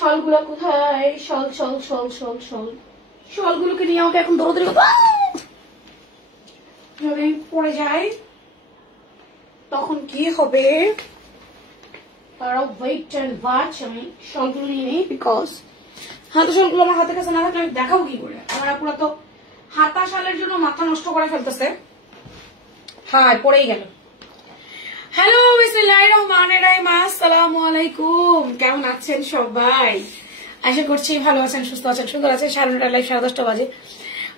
শলগুলো কোথায়? শল শল শল শল শল শলগুলোকে নিয়ে আমাকে এখন দৌড়াদৌড়ি করতে যদি পড়ে যায় তখন কি হবে? তারা ওয়েট এন্ড ওয়াচ। আমি শলগুলো নিয়ে নিই, বিকজ হাতা শালগুলো আমার হাতের কাছে না থাকলে আমি দেখাবো কি করে? আমার পুরো তো হাতা শালের জন্য মাথা নষ্ট করে ফেলতেছে। হ্যাঁ, পড়েই গেল। হ্যালো, বিসমিল্লাহির রহমানির রহিম, আসসালামু আলাইকুম। কেমন আছেন সবাই? আশা করছি ভালো আছেন, সুস্থ আছেন, সুন্দর আছেন। 9:30 লাইভ, 10:30 বাজে।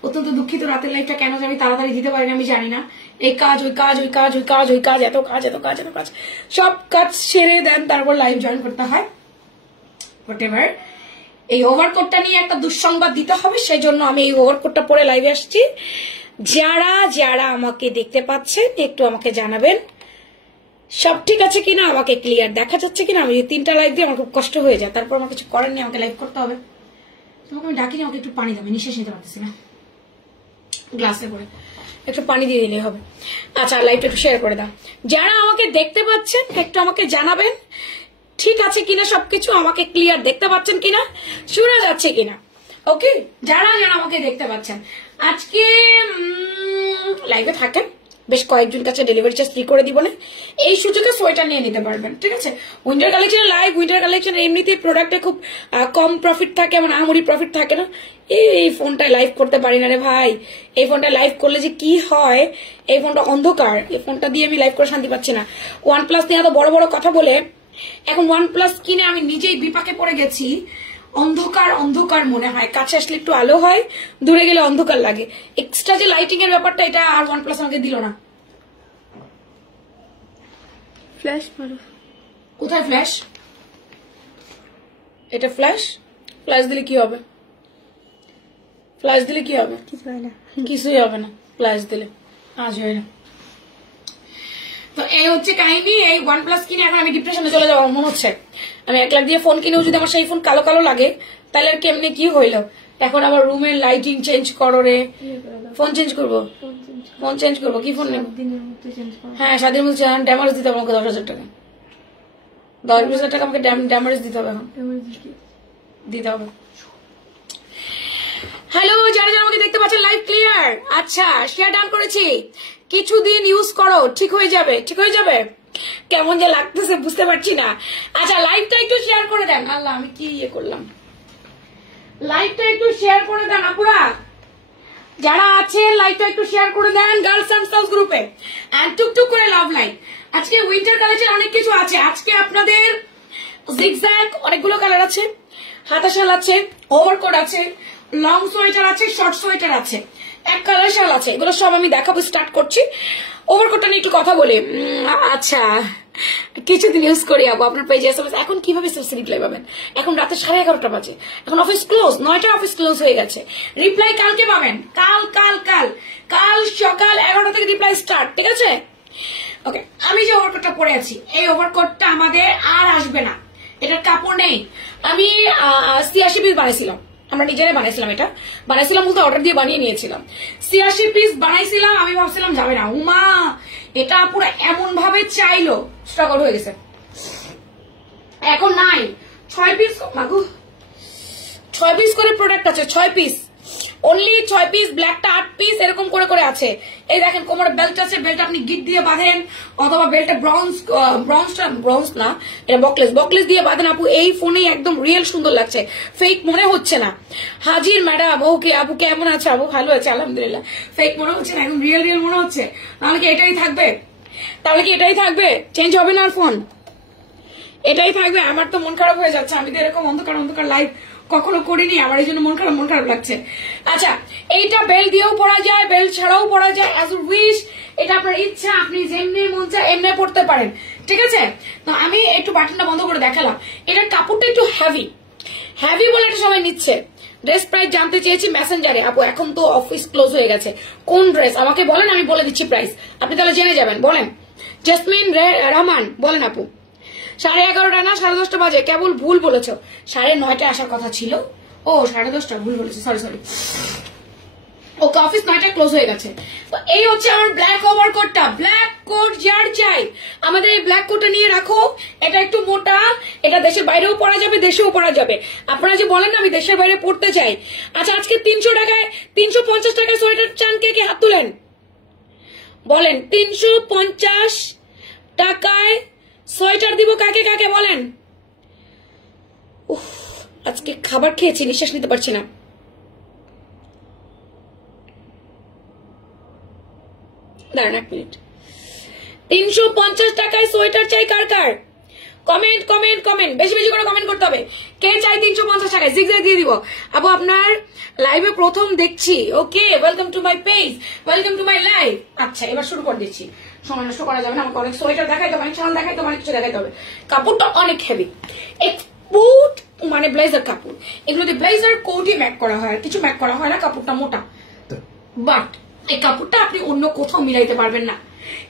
অত্যন্ত দুঃখিত, রাতের লাইভটা কেন আমি তাড়াতাড়ি দিতে পারি না আমি জানি না। এই কাজ, ওই কাজ, ওই কাজ, ওই কাজ, ওই কাজ, এত কাজ, এত কাজ, এত কাজ, সব কাজ সেরে দেন তারপর লাইভ জয়েন করতে হয়। হোয়াটএভার, এই ওভারকোটটা নিয়ে একটা দুঃসংবাদ দিতে হবে, সেই জন্য আমি এই ওভারকোটটা পরে লাইভে আসছি। যারা যারা আমাকে দেখতে পাচ্ছেন একটু আমাকে জানাবেন সব ঠিক আছে কিনা, আমাকে ক্লিয়ার দেখা যাচ্ছে কিনা। আমি 3টা লাইভ দিয়ে আমার খুব কষ্ট হয়ে যায়, তারপর আমার কিছু করার নেই, আমাকে লাইভ করতে হবে। তোমাকে আমি ডাকিনি, আমাকে একটু পানি দাও, আমি নিঃশ্বাস নিতে পারতেছি না। গ্লাসে করে একটু পানি দিয়ে দিলেই হবে। আচ্ছা, লাইভটা একটু শেয়ার করে দাও। যারা আমাকে দেখতে পাচ্ছেন একটু আমাকে জানাবেন ঠিক আছে কিনা, সবকিছু আমাকে ক্লিয়ার দেখতে পাচ্ছেন কিনা, শোনা যাচ্ছে কিনা। ওকে, যারা যারা আমাকে দেখতে পাচ্ছেন আজকে লাইভে থাকেন, বেশ কয়েকজন কাছে ডেলিভারি চার্জ ফ্রি করে দিব না, এই সুযোগে সোয়েটার নিয়ে নিতে পারবেন। ঠিক আছে, winter collection live, winter collection এমনিতেই প্রোডাক্টে খুব কম প্রফিট থাকে, মানে আহামরি প্রফিট থাকে না। এই ফোনটায় লাইভ করতে পারি না রে ভাই, এই ফোনটায় লাইভ করলে যে কি হয়, এই ফোনটা অন্ধকার, এই ফোনটা দিয়ে আমি লাইভ করে শান্তি পাচ্ছি না। OnePlus নিয়ে এত বড় বড় কথা বলে এখন OnePlus কিনে আমি নিজেই বিপাকে পড়ে গেছি। অন্ধকার অন্ধকার মনে হয়, কাছে আসলে একটু আলো হয়, দূরে গেলে অন্ধকার লাগে। এক্সট্রা যে লাইটিং এর ব্যাপারটা, এটা আর OnePlus আমাকে দিল না। ফ্ল্যাশ মারো, কোথায় ফ্ল্যাশ? এটা ফ্ল্যাশ, ফ্ল্যাশ দিলে কি হবে? ফ্ল্যাশ দিলে কি হবে? কিছুই হবে না ফ্ল্যাশ দিলে, আজ হয় না। তো এই হচ্ছে কাহিনী। এই OnePlus কিনে এখন আমি ডিপ্রেশনে চলে যাবো মনে হচ্ছে। আমি 1 লাখ দিয়ে ফোন কিনেও যদি আমার সেই ফোন কালো কালো লাগে, তাহলে আর কেমনি কি হইলো? এখন আবার রুমের লাইটিং চেঞ্জ করো রে। ফোন চেঞ্জ করবো, ফোন চেঞ্জ করবো। কি ফোন নেব? হ্যাঁ, 7 দিনের মধ্যে ড্যামারেজ দিতে হবে আমাকে 10,000 টাকা, 10,000 টাকা আমাকে ড্যামারেজ দিতে হবে, এখন দিতে হবে। হ্যালো, যারা যারা আমাকে দেখতে পাচ্ছেন লাইভ ক্লিয়ার? আচ্ছা, শেয়ার ডান করেছি, কিছুদিন ইউজ করো, ঠিক হয়ে যাবে, ঠিক হয়ে যাবে। কেমন যে লাগতেছে বুঝতে পারছি না। আচ্ছা, লাইভটা একটু শেয়ার করে দেন। আল্লাহ, আমি কি ইয়ে করলাম? লাইভটা একটু শেয়ার করে দেন আপুরা, যারা আছেন লাইভটা একটু শেয়ার করে দেন গার্লস এন্ড সাউথ গ্রুপে, এন্ড টুকটুক করে লাভ লাইভ। আজকে উইন্টার কালেকশন অনেক কিছু আছে। আজকে আপনাদের জিগজ্যাগ অনেকগুলো কালার আছে, হাতা শাল আছে, ওভারকোট আছে, লং সোয়েটার আছে, শর্ট সোয়েটার আছে, এক কালার শাল আছে, এগুলো সব আমি দেখাবো। স্টার্ট করছি। ওভারকোটটা নিয়ে একটু কথা বলি। আচ্ছা, কিছুদিন ইউজ করি আপু, আপনার পেজে এসএমএস। এখন কিভাবে রিপ্লাই পাবেন? এখন রাতে 11:30 বাজে, এখন অফিস ক্লোজ, 9টা অফিস ক্লোজ হয়ে গেছে। রিপ্লাই কালকে পাবেন, কাল কাল কাল কাল সকাল 11টা থেকে রিপ্লাই স্টার্ট। ঠিক আছে, ওকে। আমি যে ওভারকোটটা পরে আছি, এই ওভারকোটটা আমাদের আর আসবে না, এটার কাপড় নেই। আমি 86 পিস বানাইছিলাম, আমরা নিজেরাই বানাইছিলাম। এটা বানাইছিলাম বলতে অর্ডার দিয়ে বানিয়ে নিয়েছিলাম। 86 পিস বানাইছিলাম, আমি ভাবছিলাম যাবে না। উমা, এটা পুরো এমন ভাবে চাইলো, স্টক আউট হয়ে গেছে, এখন নাই। 6 পিস, মাগু 6 পিস করে প্রোডাক্ট আছে, 6 পিস, অনলি 6 পিস। ব্ল্যাকটা 8 পিস, এরকম করে করে আছে। এই দেখেন, কোমরে বেল্ট আছে, বেল্ট আপনি গিট দিয়ে বাঁধেন, অথবা বেল্টে ব্রঞ্জ না, এটা বকলেস দিয়ে বাঁধেন আপু। এই ফোনেই একদম রিয়েল সুন্দর লাগছে, ফেক মনে হচ্ছে না। হাজির ম্যাডাম, ওকে আপু কেমন আছে? আপু ভালো আছে আলহামদুলিল্লাহ। ফেক মনে হচ্ছে না, একদম রিয়েল রিয়েল মনে হচ্ছে। তাহলে কি এটাই থাকবে? তাহলে কি এটাই থাকবে? চেঞ্জ হবে না আর ফোন? এটাই থাকবে? আমার তো মন খারাপ হয়ে যাচ্ছে, আমি তো এরকম অন্ধকার অন্ধকার লাইভ কখনো করিনি, আমার এই জন্য মন খারাপ লাগছে। আচ্ছা, এইটা বেল্ট দিয়েও পরা যায়, বেল্ট ছাড়াও পরা যায়, অ্যাজ ইউ উইশ। এটা আপনার ইচ্ছা, আপনি যেমনি মন চায় এমনি পড়তে পারেন। ঠিক আছে, তো আমি একটু বাটনটা বন্ধ করে দেখালাম। এটার কাপড়টা একটু হেভি, হেভি বলে এটা সবাই নিচ্ছে। ড্রেস প্রাইস জানতে চেয়েছি মেসেঞ্জারে। আপু এখন তো অফিস ক্লোজ হয়ে গেছে, কোন ড্রেস আমাকে বলেন, আমি বলে দিচ্ছি প্রাইস, আপনি তাহলে জেনে যাবেন। বলেন, জেসমিন রহমান বলেন আপু। 11:30 না 10:30 বাজে, কেবল ভুল বলেছ, 9:30 আসার কথা ছিল। ও 10:30 ভুল বলেছে, সরি সরি। ওকে অফিস 9টায় ক্লোজ হয়ে গেছে। তো এই হচ্ছে আমার ব্ল্যাক ওভারকোটটা। ব্ল্যাক কোট যার চাই আমাদের এই ব্ল্যাক কোটটা নিয়ে রাখো। এটা একটু মোটা, এটা দেশের বাইরেও পরা যাবে, দেশেও পরা যাবে। আপনারা যে বলেন না আমি দেশের বাইরে পড়তে চাই, আচ্ছা আজকে 300 টাকায় 350 টাকায় সোয়েটার চান, কে কে হাত তুলেন বলেন। 350 টাকায় সোয়েটার দিব কাকে কাকে বলেন। উফ, আজকে খাবার খেয়েছি, নিঃশ্বাস নিতে পারছি না। দাঁড়ান 1 মিনিট। 350 টাকায় সোয়েটার চাই কার কার? কমেন্ট কমেন্ট কমেন্ট, বেশি বেশি করে কমেন্ট করতে হবে। কে চাই 350 টাকায়? জিগজ্যাগ দিয়ে দিব। আপু আপনার লাইভে প্রথম দেখছি। Okay, welcome to my page, welcome to my live. আচ্ছা এবার শুরু করে দিচ্ছি, সময় নষ্ট করা যাবে না। আমাকে অনেক সোয়েটার দেখাইতে হবে, অনেক শাল দেখাইতে হবে, অনেক কিছু দেখাইতে হবে। কাপড়টা অনেক হেভি, এক্সপোর্ট মানে ব্লেজার কাপড়। এগুলোতে ব্লেজার কোটই ম্যাক করা হয়, আর কিছু ম্যাক করা হয় না। কাপড়টা মোটা, বাট এই কাপড়টা আপনি অন্য কোথাও মিলাইতে পারবেন না।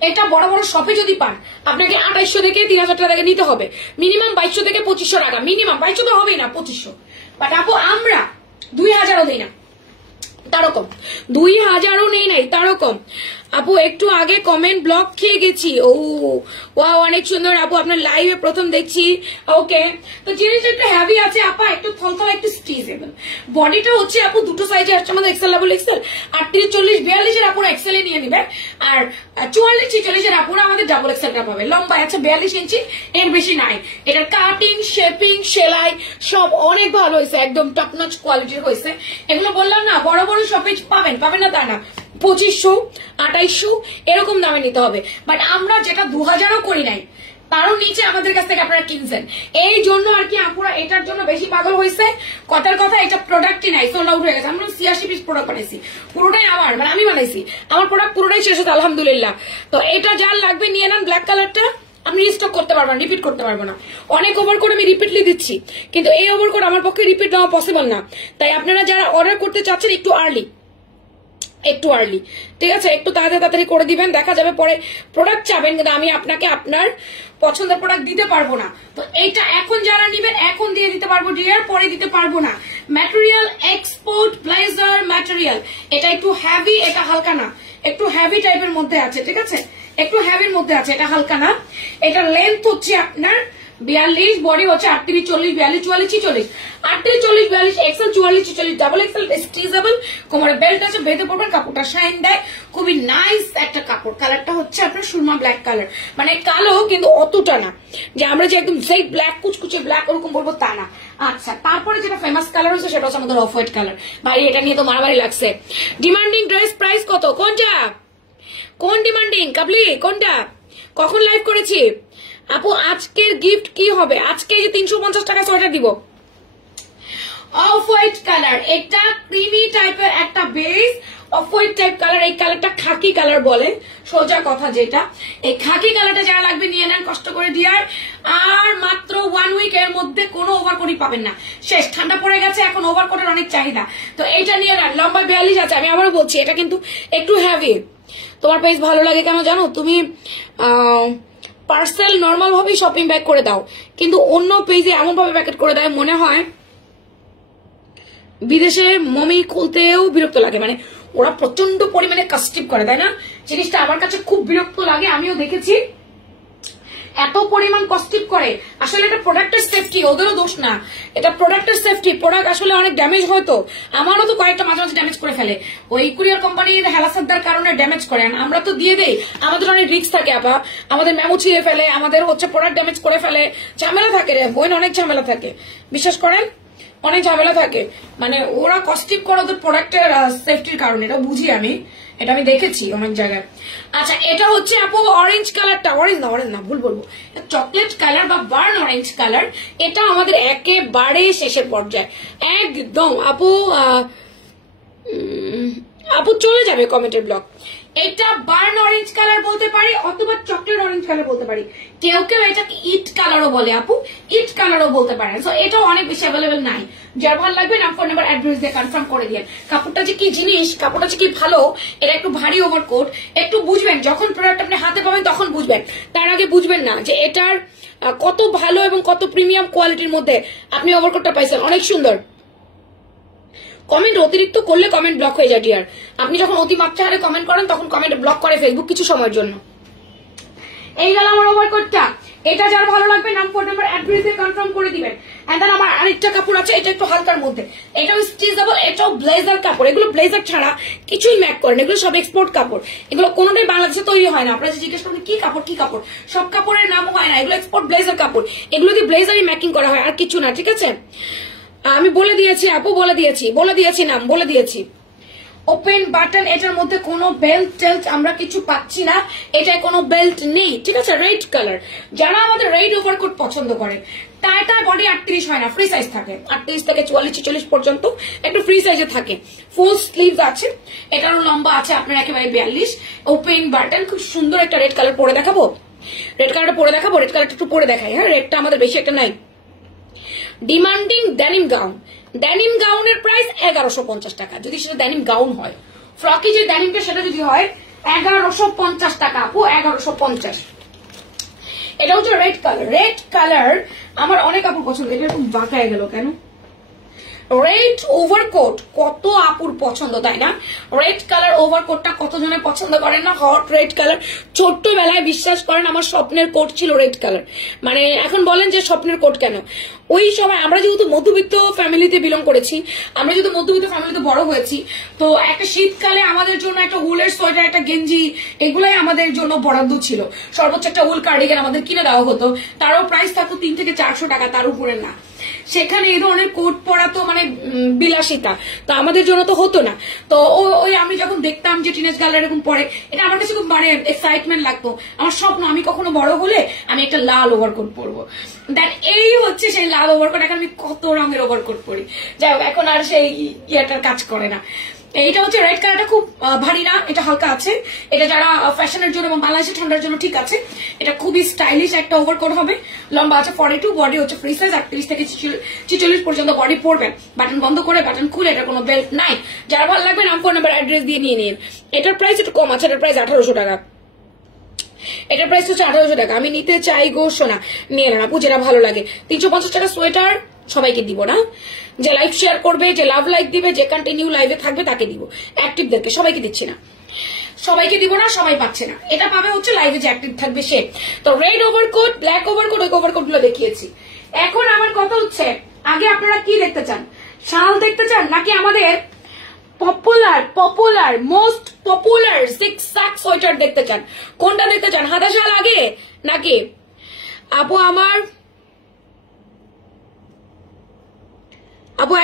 এটা বড় বড় শপে যদি পান আপনাকে 2800 থেকে 3000 টাকা নিতে হবে, মিনিমাম 2200 থেকে 2500 টাকা, মিনিমাম 2200 তো হবেই না, 2500। বাট আপু আমরা 2000ও দিই না, তারও কম, 2000ও নেই নাই, তারও কম। আপু একটু আগে কমেন্ট ব্লক খেয়ে গেছি। ও ওয়াও, অনেক সুন্দর আপু, আপনার লাইভে প্রথম দেখছি। ওকে, তো জিনিসটা একটু হেভি আছে আপা, একটু থলথল, একটু স্ট্রেচেবল। বডিটা হচ্ছে আপু দুটো সাইজে আসছে আমাদের, এক্সেল ডাবল এক্সেল। 38 40 42 এর আপুরা এক্সেল এ নিয়ে নিবে, আর 44 46 এর আপুরা আমাদের ডাবল এক্সেলটা পাবে। লম্বা আছে 42 ইঞ্চি, এর বেশি নাই। এটার কাটিং, শেপিং, সেলাই সব অনেক ভালো হয়েছে, একদম টপ নচ কোয়ালিটির হয়েছে। এগুলো বললাম না বড় বড় শপে পাবেন, পাবেন না তা না, 2500 2800 এরকম দামে নিতে হবে। বাট আমরা যেটা 2000ও করি নাই, তারও নিচে আমাদের কাছ থেকে আপনারা কিনছেন। এই জন্য আর কি আপুরা এটার জন্য বেশি পাগল হয়েছে। কথার কথা, এটা প্রোডাক্টই নাই, সোল্ড আউট হয়ে গেছে। আমরা 86 পিস প্রোডাক্ট বানাইছি, পুরোটাই আমার, মানে আমি বানাইছি। আমার প্রোডাক্ট পুরোটাই শেষ হচ্ছে আলহামদুলিল্লাহ। তো এটা যার লাগবে নিয়ে নেন, ব্ল্যাক কালারটা। আমি রিস্টক করতে পারবো না, রিপিট করতে পারবো না। অনেক ওভারকোট আমি রিপিটলি দিচ্ছি, কিন্তু এই ওভারকোট আমার পক্ষে রিপিট দেওয়া পসিবল না। তাই আপনারা যারা অর্ডার করতে চাচ্ছেন একটু আর্লি, ঠিক আছে, একটু তাড়াতাড়ি করে দিবেন। দেখা যাবে পরে প্রোডাক্ট চাবেন, কিন্তু আমি আপনাকে আপনার পছন্দের প্রোডাক্ট দিতে পারবো না। তো এইটা এখন যারা নিবেন এখন দিয়ে দিতে পারবো ডিয়ার, পরে দিতে পারবো না। ম্যাটেরিয়াল এক্সপোর্ট ব্লেজার ম্যাটেরিয়াল, এটা একটু হেভি, এটা হালকা না, একটু হেভি টাইপের মধ্যে আছে, ঠিক আছে, একটু হেভির মধ্যে আছে, এটা হালকা না। এটা লেন্থ হচ্ছে আপনার 42, বডি হচ্ছে 38 40 42 44 46, 38 40 42 এক্সেল, 44 46 ডাবল এক্সেল, স্ট্রেচেবল, কোমরে বেল্ট আছে, বেঁধে পড়বেন। কাপড়টা শাইন দেয়, খুবই নাইস একটা কাপড়। কালারটা হচ্ছে আপনার সুরমা ব্ল্যাক কালার, মানে কালো কিন্তু অতটা না যে আমরা যে একদম সেই ব্ল্যাক কুচকুচে ব্ল্যাক ওরকম বলবো তা না। আচ্ছা, তারপরে যেটা ফেমাস কালার হচ্ছে সেটা হচ্ছে আমাদের অফ হোয়াইট কালার। ভাই এটা নিয়ে তো মারামারি লাগছে। ডিমান্ডিং ড্রেস প্রাইস কত? কোনটা? কোন ডিমান্ডিং কাবলি? কোনটা? কখন লাইভ করেছি? আপু আজকের গিফট কি হবে? আজকে যে 350 টাকা সোয়েটার দিব, অফ হোয়াইট কালার। এটা ক্রিমি টাইপের একটা base, off white type colour. এই কালারটা খাকি কালার বলে, সোজা কথা যেটা। এই খাকি কালারটা যারা লাগবে নিয়ে নেন কষ্ট করে ডিয়ার। আর মাত্র 1 উইক এর মধ্যে কোনো ওভারকোটই পাবেন না, শেষ। ঠান্ডা পড়ে গেছে, এখন ওভারকোটের অনেক চাহিদা, তো এইটা নিয়ে নেন। লম্বা 42 আছে, আমি আবারও বলছি এটা কিন্তু একটু হেভি। তোমার পেজ ভালো লাগে কেন জানো? তুমি পার্সেল নর্মাল ভাবেই শপিং ব্যাগ করে দাও, কিন্তু অন্য পেজে এমন ভাবে প্যাকেট করে দেয় মনে হয় বিদেশে মমি খুলতেও বিরক্ত লাগে। মানে ওরা প্রচন্ড পরিমাণে কাস্টিপ করে, তাই না? জিনিসটা আমার কাছে খুব বিরক্ত লাগে, আমিও দেখেছি এত পরিমাণ কস্টিপ করে। আসলে এটা প্রোডাক্টের সেফটি, ওদেরও দোষ না, এটা প্রোডাক্টের সেফটি। প্রোডাক্ট আসলে অনেক ড্যামেজ হয়, তো আমারও তো কয়েকটা মাঝে মাঝে ড্যামেজ করে ফেলে, ওই কুরিয়ার কোম্পানির হেলাসাদার কারণে ড্যামেজ করে। আমরা তো দিয়ে দেই, আমাদের অনেক রিস্ক থাকে আপা, আমাদের মেমো ছিঁড়ে ফেলে, আমাদের হচ্ছে প্রোডাক্ট ড্যামেজ করে ফেলে, ঝামেলা থাকে রে বোন, অনেক ঝামেলা থাকে, বিশ্বাস করেন অনেক ঝামেলা থাকে। মানে ওরা কস্টিপ করে ওদের প্রোডাক্টের সেফটির কারণে, এটা বুঝি আমি, এটা আমি দেখেছি অনেক জায়গায়। আচ্ছা, এটা হচ্ছে আপু অরেঞ্জ কালারটা, অরেঞ্জ না ভুল বলবো, চকলেট কালার বা বার্ন অরেঞ্জ কালার। এটা আমাদের একেবারে শেষের পর্যায়ে একদম। আপু চলে যাবে কমেন্টের ব্লক। এটা বার্ন অরেঞ্জ কালার বলতে পারি অথবা চকলেট অরেঞ্জ কালার বলতে পারি, কেউ কেউ এটাকে ইট কালারও বলে আপু, ইট কালারও বলতে পারেন। সো এটাও অনেক বেশি অ্যাভেলেবেল নাই, যার ভালো লাগবে নাম ফোন নাম্বার অ্যাড্রেস দিয়ে কনফার্ম করে দিয়ে। কাপড়টা যে কি জিনিস, কাপড়টা যে কি ভালো, এটা একটু ভারী ওভারকোট, একটু বুঝবেন যখন প্রোডাক্ট আপনি হাতে পাবেন তখন বুঝবেন, তার আগে বুঝবেন না যে এটার কত ভালো এবং কত প্রিমিয়াম কোয়ালিটির মধ্যে আপনি ওভারকোটটা পাইছেন। অনেক সুন্দর, কমেন্ট অতিরিক্ত করলে কমেন্ট ব্লক হয়ে যায় ডিয়ার। আপনি যখন অতিমাত্রা হারে কমেন্ট করেন তখন কমেন্ট ব্লক করে ফেসবুক কিছু সময়ের জন্য। এই গেল আমার ওভারকোটটা। এটা যার ভালো লাগবে নাম, ফোন নাম্বার, অ্যাড্রেস দিয়ে কনফার্ম করে দিবেন। এন্ড দেন আমার আরেকটা কাপড় আছে, এটা একটু হালকার মধ্যে, এটাও স্টিচেবল, এটাও ব্লেজার কাপড়। এগুলো ব্লেজার ছাড়া কিছুই ম্যাক করেন, এগুলো সব এক্সপোর্ট কাপড়। এগুলো কোনোটাই বাংলাদেশে তৈরি হয় না। আপনারা জিজ্ঞেস করেন কি কাপড় কি কাপড়, সব কাপড়ের নাম হয় না, এগুলো এক্সপোর্ট ব্লেজার কাপড়। এগুলো দিয়ে ব্লেজারই ম্যাকিং করা হয়, আর কিছু না। ঠিক আছে, আমি বলে দিয়েছি আপু, বলে দিয়েছি নাম বলে দিয়েছি। ওপেন বাটন, এটার মধ্যে কোনো বেল্ট টেল্ট আমরা কিছু পাচ্ছি না, এটায় কোনো বেল্ট নেই। ঠিক আছে, রেড কালার। যারা আমাদের রেড ওভারকোট পছন্দ করে, টাটা বডি 38 হয় না, ফ্রি সাইজ থাকে 38 থেকে 44-46 পর্যন্ত একটু ফ্রি সাইজে থাকে। ফুল স্লিভস আছে, এটারও লম্বা আছে আপনার একেবারে 42। ওপেন বাটন, খুব সুন্দর একটা রেড কালার পরে দেখাবো, রেড কালারটা পরে দেখাবো, রেড কালারটা একটু পরে দেখাই। হ্যাঁ, রেডটা আমাদের বেশি একটা নাই। ডিমান্ডিং ডেনিম গাউন, ডেনিম গাউনের প্রাইস 1150 টাকা, যদি সেটা ডেনিম গাউন হয়। ফ্রকি যে ডেনিমটা সেটা যদি হয় 1150 টাকা আপু, 1150। এটা হচ্ছে রেড কালার। রেড কালার আমার অনেক আপুর পছন্দ। এটা একটু বাঁকায় গেল কেন? রেড ওভারকোট কত আপুর পছন্দ, তাই না? রেড কালার ওভারকোটটা কতজনে পছন্দ করেন না? Hot red colour. ছোট্টবেলায় বিশ্বাস করেন আমার স্বপ্নের কোট ছিল রেড কালার। মানে এখন বলেন যে স্বপ্নের কোট কেন? ওই সময় আমরা যেহেতু মধ্যবিত্ত ফ্যামিলিতে বিলং করেছি, আমরা যেহেতু মধ্যবিত্ত ফ্যামিলিতে বড় হয়েছি, তো একটা শীতকালে আমাদের জন্য একটা উলের সোয়েটার, একটা গেঞ্জি, এগুলাই আমাদের জন্য বরাদ্দ ছিল। সর্বোচ্চ একটা উল কার্ডিগান আমাদের কিনে দেওয়া হতো, তারও প্রাইস থাকতো 3 থেকে 400 টাকা, তার উপরে না। সেখানে এই ধরনের কোট পরা তো মানে বিলাসিতা, তো আমাদের জন্য তো হতো না। তো ওই আমি যখন দেখতাম যে টিনেজ গার্ল এরকম পরে, এটা আমার কাছে খুব মানে এক্সাইটমেন্ট লাগতো। আমার স্বপ্ন আমি কখনো বড় হলে আমি একটা লাল ওভারকোট পরবো। দেন এই হচ্ছে সেই লাল ওভারকোট। এখন আমি কত রঙের ওভারকোট পরি, যাই হোক এখন আর সেই ইয়াটার কাজ করে না। এইটা হচ্ছে রেড কালারটা, খুব ভারী না, এটা হালকা আছে। এটা যারা ফ্যাশনের জন্য এবং বাংলাদেশের ঠান্ডার জন্য ঠিক আছে। এটা খুবই স্টাইলিশ একটা ওভারকোট হবে। লম্বা আছে 42, বডি হচ্ছে ফ্রি সাইজ 38 থেকে 46 পর্যন্ত বডি পড়বেন। বাটন বন্ধ করে বাটন খুলে, এটা কোনো বেল্ট নাই। যারা ভালো লাগবে নাম, ফোন নাম্বার, অ্যাড্রেস দিয়ে নিয়ে নিন। এটার প্রাইস একটু কম আছে, এটার প্রাইস 1800 টাকা। এটার প্রাইস হচ্ছে 1800 টাকা। আমি নিতে চাই গো সোনা, নিয়ে নেন আপু যেটা ভালো লাগে। 350 টাকা সোয়েটার সবাইকে দিব না, যে লাইভ শেয়ার করবে, যে লাভ লাইক দিবে, যে কন্টিনিউ লাইভে থাকবে তাকে দিব। অ্যাক্টিভদেরকে সবাইকে দিচ্ছি না, সবাইকে দিব না, সবাই পাচ্ছে না। এটা পাবে হচ্ছে লাইভে যে অ্যাক্টিভ থাকবে সে। তো রেড ওভারকোট, ব্ল্যাক ওভারকোট, ওই ওভারকোট গুলো দেখিয়েছি। এখন আমার কথা হচ্ছে, আগে আপনারা কি দেখতে চান? শাল দেখতে চান নাকি আমাদের পপুলার মোস্ট পপুলার 6 সাক সোয়েটার দেখতে চান? কোনটা দেখতে চান? হাতা শাল আগে নাকি? আপু আমার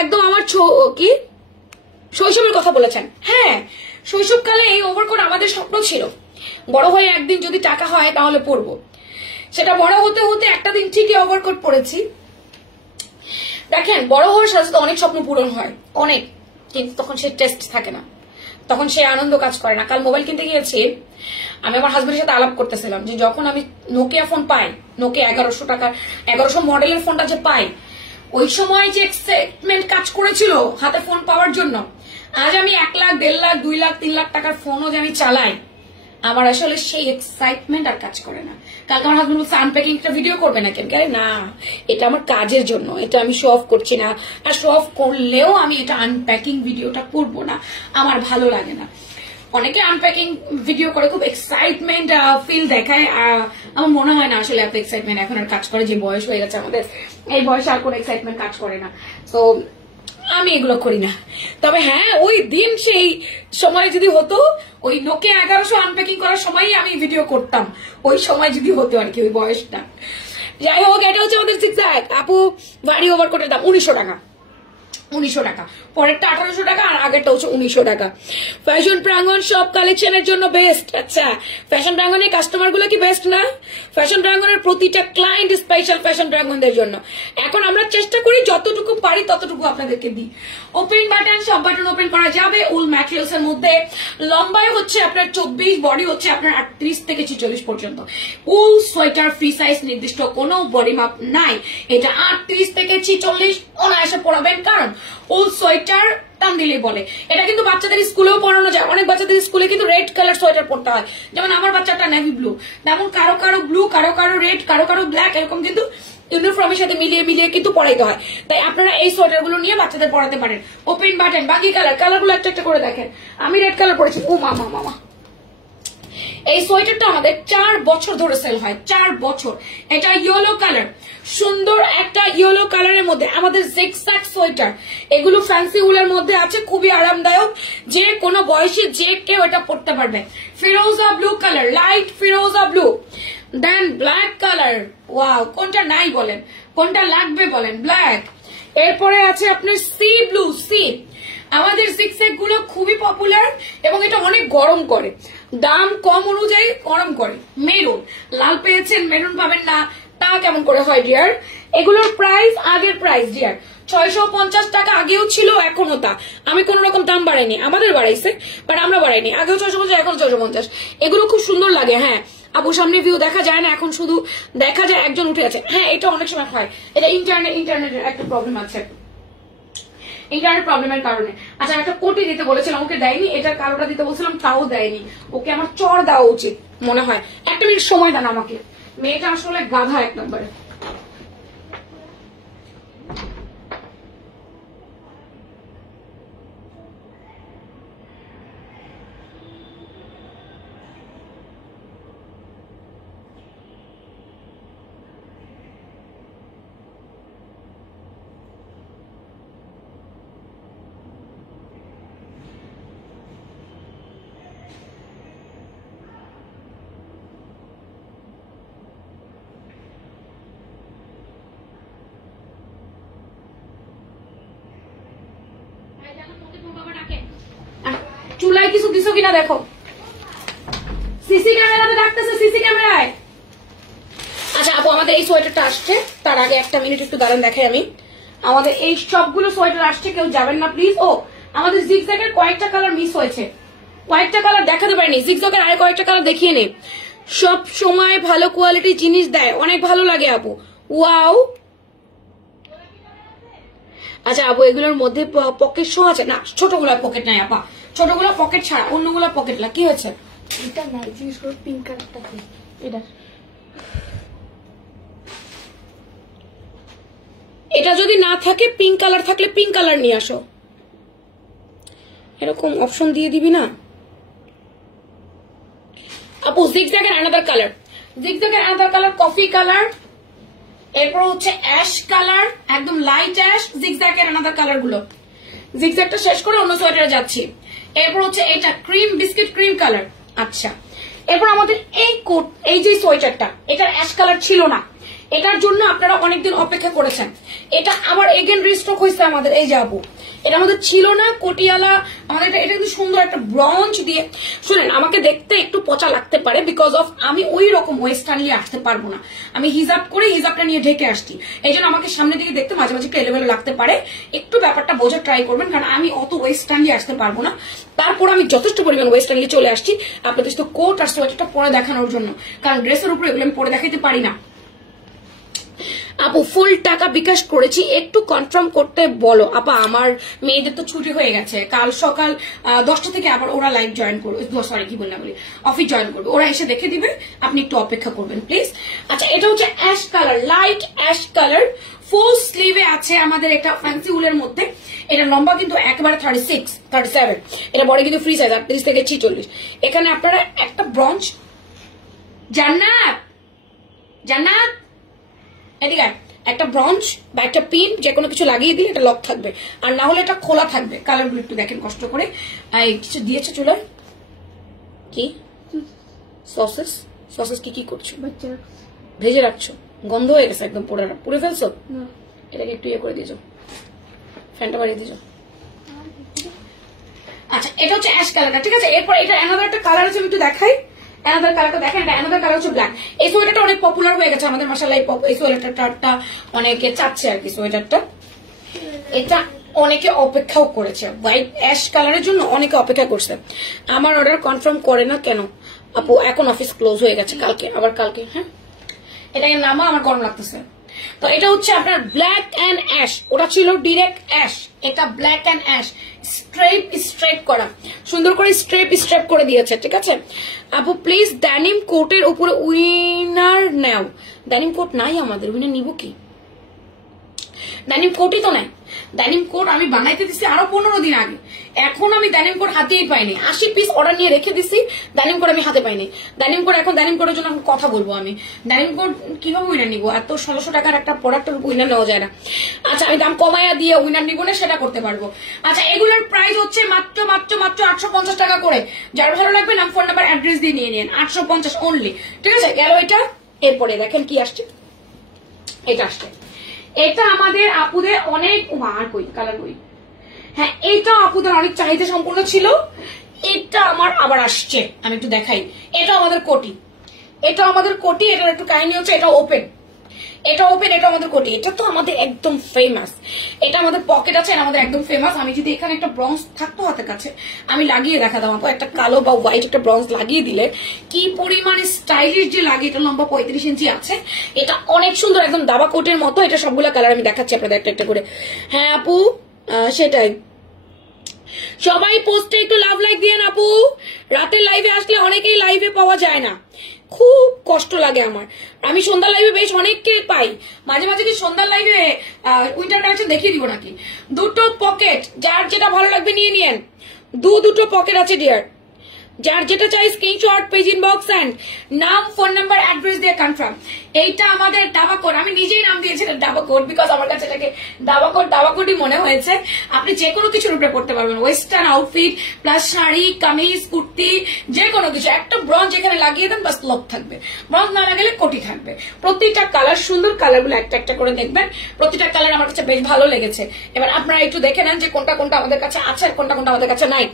একদম আমার কি শৈশবের কথা বলেছেন। হ্যাঁ, শৈশবকালে এই ওভারকোট আমাদের স্বপ্ন ছিল, বড় হয়ে একদিন যদি টাকা হয় তাহলে পরবো। সেটা বড় হতে হতে একটা দিন ঠিকই ওভারকোট পরেছি। দেখেন, বড় হওয়ার সাথে সাথে অনেক স্বপ্ন পূরণ হয়, অনেক, কিন্তু তখন সেই টেস্ট থাকে না, তখন সে আনন্দ কাজ করে না। কাল মোবাইল কিনতে গিয়েছি, আমি আমার হাজবেন্ডের সাথে আলাপ করতেছিলাম যে যখন আমি নোকিয়া ফোন পাই, নোকিয়া 1100 টাকার 1100 মডেলের ফোনটা যে পাই, ওই সময় যে এক্সাইটমেন্ট কাজ করেছিল হাতে ফোন পাওয়ার জন্য, আজ আমি 1 লাখ, 1.5 লাখ, 2 লাখ, 3 লাখ টাকার ফোনও যে আমি চালাই, আমার আসলে সেই এক্সাইটমেন্ট আর কাজ করে না। কালকে আমার হাজবেন্ড বলছে আনপ্যাকিং একটা ভিডিও করবে না কেন? না, এটা আমার কাজের জন্য, এটা আমি শো অফ করছি না। আর শো অফ করলেও আমি এটা আনপ্যাকিং ভিডিওটা করবো না, আমার ভালো লাগে না। অনেকে আনপ্যাকিং ভিডিও করে খুব এক্সাইটমেন্ট ফিল দেখায়, আমার মনে হয় না আসলে এত এক্সাইটমেন্ট এখন আর কাজ করে। যে বয়স হয়ে গেছে আমাদের, এই বয়সে আর কোনো এক্সাইটমেন্ট কাজ করে না। তো আমি এগুলো করি না। তবে হ্যাঁ, ওই দিন সেই সময় যদি হতো, ওই নোকিয়া 1100 আনপ্যাকিং করার সময়ই আমি ভিডিও করতাম, ওই সময় যদি হতো আর কি, ওই বয়সটা। যাই হোক, এটা হচ্ছে আমাদের জিগজ্যাগ। আপু ভারী ওভারকোটের দাম 1900 টাকা, 1900 টাকা। পরেরটা 1800 টাকা, আর আগেরটা হচ্ছে 1900 টাকা। ফ্যাশন প্রাঙ্গণ সব কালেকশনের জন্য বেস্ট। আচ্ছা, ফ্যাশন প্রাঙ্গণের কাস্টমার গুলো কি বেস্ট না? ফ্যাশন প্রাঙ্গণের প্রতিটা ক্লায়েন্ট স্পেশাল ফ্যাশন প্রাঙ্গণদের জন্য। এখন আমরা চেষ্টা করি যতটুকু পারি ততটুকু আপনাদেরকে দিই। ওপেন বাটন, সব বাটন ওপেন করা যাবে, উল ম্যাটেরিয়ালস এর মধ্যে। লম্বায় হচ্ছে আপনার 24, বডি হচ্ছে আপনার 38 থেকে 46 পর্যন্ত। উল সোয়েটার ফ্রি সাইজ, নির্দিষ্ট কোনো বডি মাপ নাই। এটা 38 থেকে 46 অনায়াসে পরাবেন, কারণ ওল সোয়েটার টান দিলেই বলে। এটা কিন্তু বাচ্চাদের স্কুলেও পড়ানো যায়, অনেক বাচ্চাদের স্কুলে কিন্তু রেড কালার সোয়েটার পড়তে হয়, যেমন আমার বাচ্চাটা নেভি ব্লু, তেমন কারো কারো ব্লু, কারো কারো রেড, কারো কারো ব্ল্যাক, এরকম কিন্তু ইউনিফর্মের সাথে মিলিয়ে মিলিয়ে কিন্তু পড়াইতে হয়। তাই আপনারা এই সোয়েটার গুলো নিয়ে বাচ্চাদের পড়াতে পারেন। ওপেন বাটন, বাকি কালার গুলো একটা একটা করে দেখেন। আমি রেড কালার পড়েছি, ও মামা মামা। এই সোয়েটারটা আমাদের 4 বছর ধরে সেল হয়, 4 বছর। এটা ইয়েলো কালার, সুন্দর একটা ইয়েলো কালারের মধ্যে আমাদের জিগজ্যাগ সোয়েটার। এগুলো ফ্যান্সি উলের মধ্যে আছে, খুবই আরামদায়ক, যে কোনো বয়সী যে কেউ এটা পড়তে পারবে। ফিরোজা ব্লু কালার, লাইট ফিরোজা ব্লু, দেন ব্ল্যাক কালার। ওয়াও, কোনটা নাই বলেন, কোনটা লাগবে বলেন? ব্ল্যাক। এরপরে আছে আপনার সি ব্লু। সি, আমাদের জিগজ্যাগ গুলো খুবই পপুলার এবং এটা অনেক গরম করে, দাম কম অনুযায়ী গরম করে। মেরুন, লাল পেয়েছেন, মেরুন পাবেন না, তা কেমন করে হয় ডিয়ার? এগুলোর প্রাইস আগের প্রাইস ডিয়ার 650 টাকা, আগেও ছিল এখনো তা। আমি কোন রকম দাম বাড়াইনি, আমাদের বাড়াইছে বাট আমরা বাড়াইনি। আগেও 650, এখন 650। এগুলো খুব সুন্দর লাগে। হ্যাঁ আপু, সামনে ভিউ দেখা যায় না, এখন শুধু দেখা যায় একজন উঠে আছে। হ্যাঁ এটা অনেক সময় হয়, এটা ইন্টারনেটের একটা প্রবলেম আছে, ইন্টারনেট প্রবলেমের কারণে। আচ্ছা, একটা কোটি দিতে বলেছিলাম, ওকে দেয়নি। এটার কালোটা দিতে বলছিলাম, তাও দেয়নি। ওকে আমার চড় দেওয়া উচিত মনে হয়। একটা মিনিট সময় দেন আমাকে, মেয়েটা আসলে গাধা এক নম্বরে। চুলায় কিছু দিছো কিনা দেখো, সিসি ক্যামেরাতে ডাকতেছে, সিসি ক্যামেরায়। আচ্ছা আপু, আমাদের এই সোয়েটারটা আসছে, তার আগে একটা মিনিট একটু দাঁড়ান দেখাই আমি। আমাদের এই সবগুলো সোয়েটার আসছে, কেউ যাবেন না প্লিজ। ও, আমাদের জিগজ্যাগের কয়েকটা কালার মিস হয়েছে, কয়েকটা কালার দেখাতে পারিনি। জিগজ্যাগের আরে কয়েকটা কালার দেখিয়ে নে। সব সময় ভালো কোয়ালিটির জিনিস দেয়, অনেক ভালো লাগে আপু। ওয়াও। আচ্ছা আপু, এগুলোর মধ্যে পকেট শো আছে না? ছোটগুলোর পকেট নাই আপা, ছোটগুলো পকেট ছাড়া, অন্যগুলো পকেট না। কি হয়েছে? এটা নাই, জিনিস করে পিঙ্ক কালারটা কি এটা? এটা যদি না থাকে, পিঙ্ক কালার থাকলে পিঙ্ক কালার নিয়ে আসো, এরকম অপশন দিয়ে দিবি না আপু। জিগজ্যাগের আনাদার কালার, জিগজ্যাগের আনাদার কালার কফি কালার, এরপর হচ্ছে অ্যাশ কালার, একদম লাইট অ্যাশ। জিগজ্যাগের আনাদার কালার গুলো, জিগজ্যাগটা শেষ করে অন্য সোয়েটারে যাচ্ছি। এরপর হচ্ছে এটা ক্রিম বিস্কিট ক্রিম কালার। আচ্ছা, এরপর আমাদের এই কোট, এই যে সোয়েটারটা, এটার অ্যাশ কালার ছিল না, এটার জন্য আপনারা অনেকদিন অপেক্ষা করেছেন। এটা আবার এগেন রিস্টক হয়েছে আমাদের। এই যে আপু, এটা আমাদের ছিল না, কোটিয়ালা আমাদের। এটা কিন্তু সুন্দর একটা ব্রঞ্জ দিয়ে। শুনেন, আমাকে দেখতে একটু পচা লাগতে পারে, বিকজ অফ আমি ওই রকম ওয়েস্টার্ন নিয়ে আসতে পারবো না। আমি হিজাব করে হিজাবটা নিয়ে ঢেকে আসছি, এই জন্য আমাকে সামনে দিকে দেখতে মাঝে মাঝে একটু এলোমেলো লাগতে পারে। একটু ব্যাপারটা বোঝার ট্রাই করবেন, কারণ আমি অত ওয়েস্টার্ন নিয়ে আসতে পারবো না। তারপর আমি যথেষ্ট পরিমাণ ওয়েস্টার্ন নিয়ে চলে আসছি আপনাদের তো কোট আর সোয়েটারটা পরে দেখানোর জন্য, কারণ ড্রেসের উপরে এগুলো আমি পরে দেখাইতে পারি না। আপু ফুল টাকা বিকাশ করেছি, একটু কনফার্ম করতে বলো। আপা, আমার মেয়েদের তো ছুটি হয়ে গেছে, কাল সকাল 10টা থেকে আবার ওরা লাইভ জয়েন করবে, সরি কি বললাম বলি, অফিস জয়েন করবে। ওরা এসে দেখে দিবে, আপনি একটু অপেক্ষা করবেন প্লিজ। আচ্ছা, এটা হচ্ছে ash colour, light ash colour, full স্লিভে আছে আমাদের। এটা ফ্যান্সি উলের মধ্যে, এটা লম্বা কিন্তু একেবারে 36, 37, এটা বড় কিন্তু ফ্রি সাইজ 38 থেকে 46। এখানে আপনারা একটা ব্রঞ্জ, জান্নাত জান্নাত এদিকে একটা ব্রঞ্জ বা একটা পিন, যে কোনো কিছু লাগিয়ে দিলে এটা লক থাকবে, আর না হলে এটা খোলা থাকবে। কালারগুলো একটু দেখেন কষ্ট করে। কিছু দিয়েছে চুলায়, কি সসেস, সসেস কি কি করছো? ভেজে রাখছো, গন্ধ হয়ে গেছে একদম, পুড়ে ফেলছো। এটাকে একটু ইয়ে করে দিয়েছো, ফ্যানটা বাড়িয়ে দিয়েছো। আচ্ছা, এটা হচ্ছে অ্যাশ কালারটা, ঠিক আছে। এরপর এটা অ্যানাদার একটা কালার আছে, আমি একটু দেখাই। অ্যানাদার কালারটা দেখেন, এটা অ্যানাদার কালার হচ্ছে ব্ল্যাক। এই সোয়েটারটা অনেক পপুলার হয়ে গেছে আমাদের, মাশাআল্লাহ। এই সোয়েটারটা অনেকে চাচ্ছে আর কি, সোয়েটারটা এটা অনেকে অপেক্ষাও করেছে, হোয়াইট অ্যাশ কালারের জন্য অনেকে অপেক্ষা করছে। আমার অর্ডার কনফার্ম করে না কেন আপু? এখন অফিস ক্লোজ হয়ে গেছে, কালকে আবার কালকে। হ্যাঁ, এটাকে নামা, আমার গরম লাগতেছে। তো এটা হচ্ছে আপনার ব্ল্যাক অ্যান্ড অ্যাশ, ওটা ছিল ডিরেক্ট অ্যাশ, এটা ব্ল্যাক অ্যান্ড অ্যাশ, স্ট্রেপ করা, সুন্দর করে স্ট্রেপ করে দিয়েছে। ঠিক আছে আপু, প্লিজ ড্যানিম কোটের উপরে উইনার নাও। ড্যানিম কোট নাই আমাদের, উইনার নিব কি? ড্যানিম কোটই তো নাই। ড্যানিম কোট আমি বানাইতে দিচ্ছি আরো 15 দিন আগে, এখন আমি ড্যানিম কোট হাতেই পাইনি। 80 পিস অর্ডার নিয়ে রেখে দিচ্ছি, ড্যানিম কোট আমি হাতে পাইনি। ড্যানিম কোট এখন, ড্যানিম কোটের জন্য এখন কথা বলবো আমি। ড্যানিম কোট কিভাবে উইনার নিবো? এত 1600 টাকার একটা প্রোডাক্টের উইনার নেওয়া যায় না। আচ্ছা আমি দাম কমাইয়া দিয়ে উইনার নিবো না, সেটা করতে পারবো। আচ্ছা এগুলোর প্রাইস হচ্ছে মাত্র 850 টাকা করে। যার ভালো লাগবে নাম, ফোন নাম্বার, অ্যাড্রেস দিয়ে নিয়ে নিন। 850 অনলি। ঠিক আছে, গেল এটা। এরপরে দেখেন কি আসছে, এটা আসছে, এটা আমাদের আপুদের অনেক আর কই কালার কই, হ্যাঁ এটা আপুদের অনেক চাহিদা সম্পূর্ণ ছিল। এটা আমার আবার আসছে, আমি একটু দেখাই। এটা আমাদের কোটি, এটা আমাদের কোটি। এটার একটু কাহিনী হচ্ছে, এটা ওপেন, এটা ওপেন, এটা আমাদের কোটি। এটা তো আমাদের একদম ফেমাস, এটা আমাদের পকেট আছে, এটা আমাদের একদম ফেমাস। আমি যদি এখানে একটা ব্রঞ্জ থাকতো হাতের কাছে, আমি লাগিয়ে দেখাতাম আপু। একটা কালো বা হোয়াইট একটা ব্রঞ্জ লাগিয়ে দিলে কি পরিমাণে স্টাইলিশ যে লাগে। এটা লম্বা 35 ইঞ্চি আছে, এটা অনেক সুন্দর, একদম দাবা কোটের মতো। এটা সবগুলা কালার আমি দেখাচ্ছি আপনাদের একটা একটা করে। হ্যাঁ আপু সেটাই, সবাই পোস্টে একটু লাভ লাইক দিয়ে আপু। রাতের লাইভে আসলে অনেকেই লাইভে পাওয়া যায় না, খুব কষ্ট লাগে আমার। আমি সন্ধ্যা লাইভে বেশ অনেককে পাই, মাঝে মাঝে কি সন্ধ্যার লাইভে উইন্টার কালেকশন দেখিয়ে দিব নাকি? দুটো পকেট, যার যেটা ভালো লাগবে নিয়ে নিয়েন। দুটো পকেট আছে ডিয়ার, যার যেটা চাই স্ক্রিনশট, পেজ ইনবক্স এন্ড নাম, ফোন নাম্বার, অ্যাড্রেস দিয়ে কনফার্ম। এইটা আমাদের দাবা কোড, আমি নিজেই নাম দিয়েছিলাম দাবা কোড, বিকজ আমার কাছে এটাকে দাবা কোডই মনে হয়েছে। আপনি যে কোনো কিছুর উপরে পড়তে পারবেন, western outfit plus sari, kameez, kurti, যে কোনো কিছু। একটা ব্রঞ্জ এখানে লাগিয়ে দেন, বাস লক থাকবে, ব্রঞ্জ না লাগালে কোটি থাকবে। প্রতিটা কালার সুন্দর, কালারগুলো একটা একটা করে দেখবেন। প্রতিটা কালার আমার কাছে বেশ ভালো লেগেছে। এবার আপনারা একটু দেখে নেন যে কোনটা কোনটা আমাদের কাছে আছে আর কোনটা কোনটা আমাদের কাছে নাই।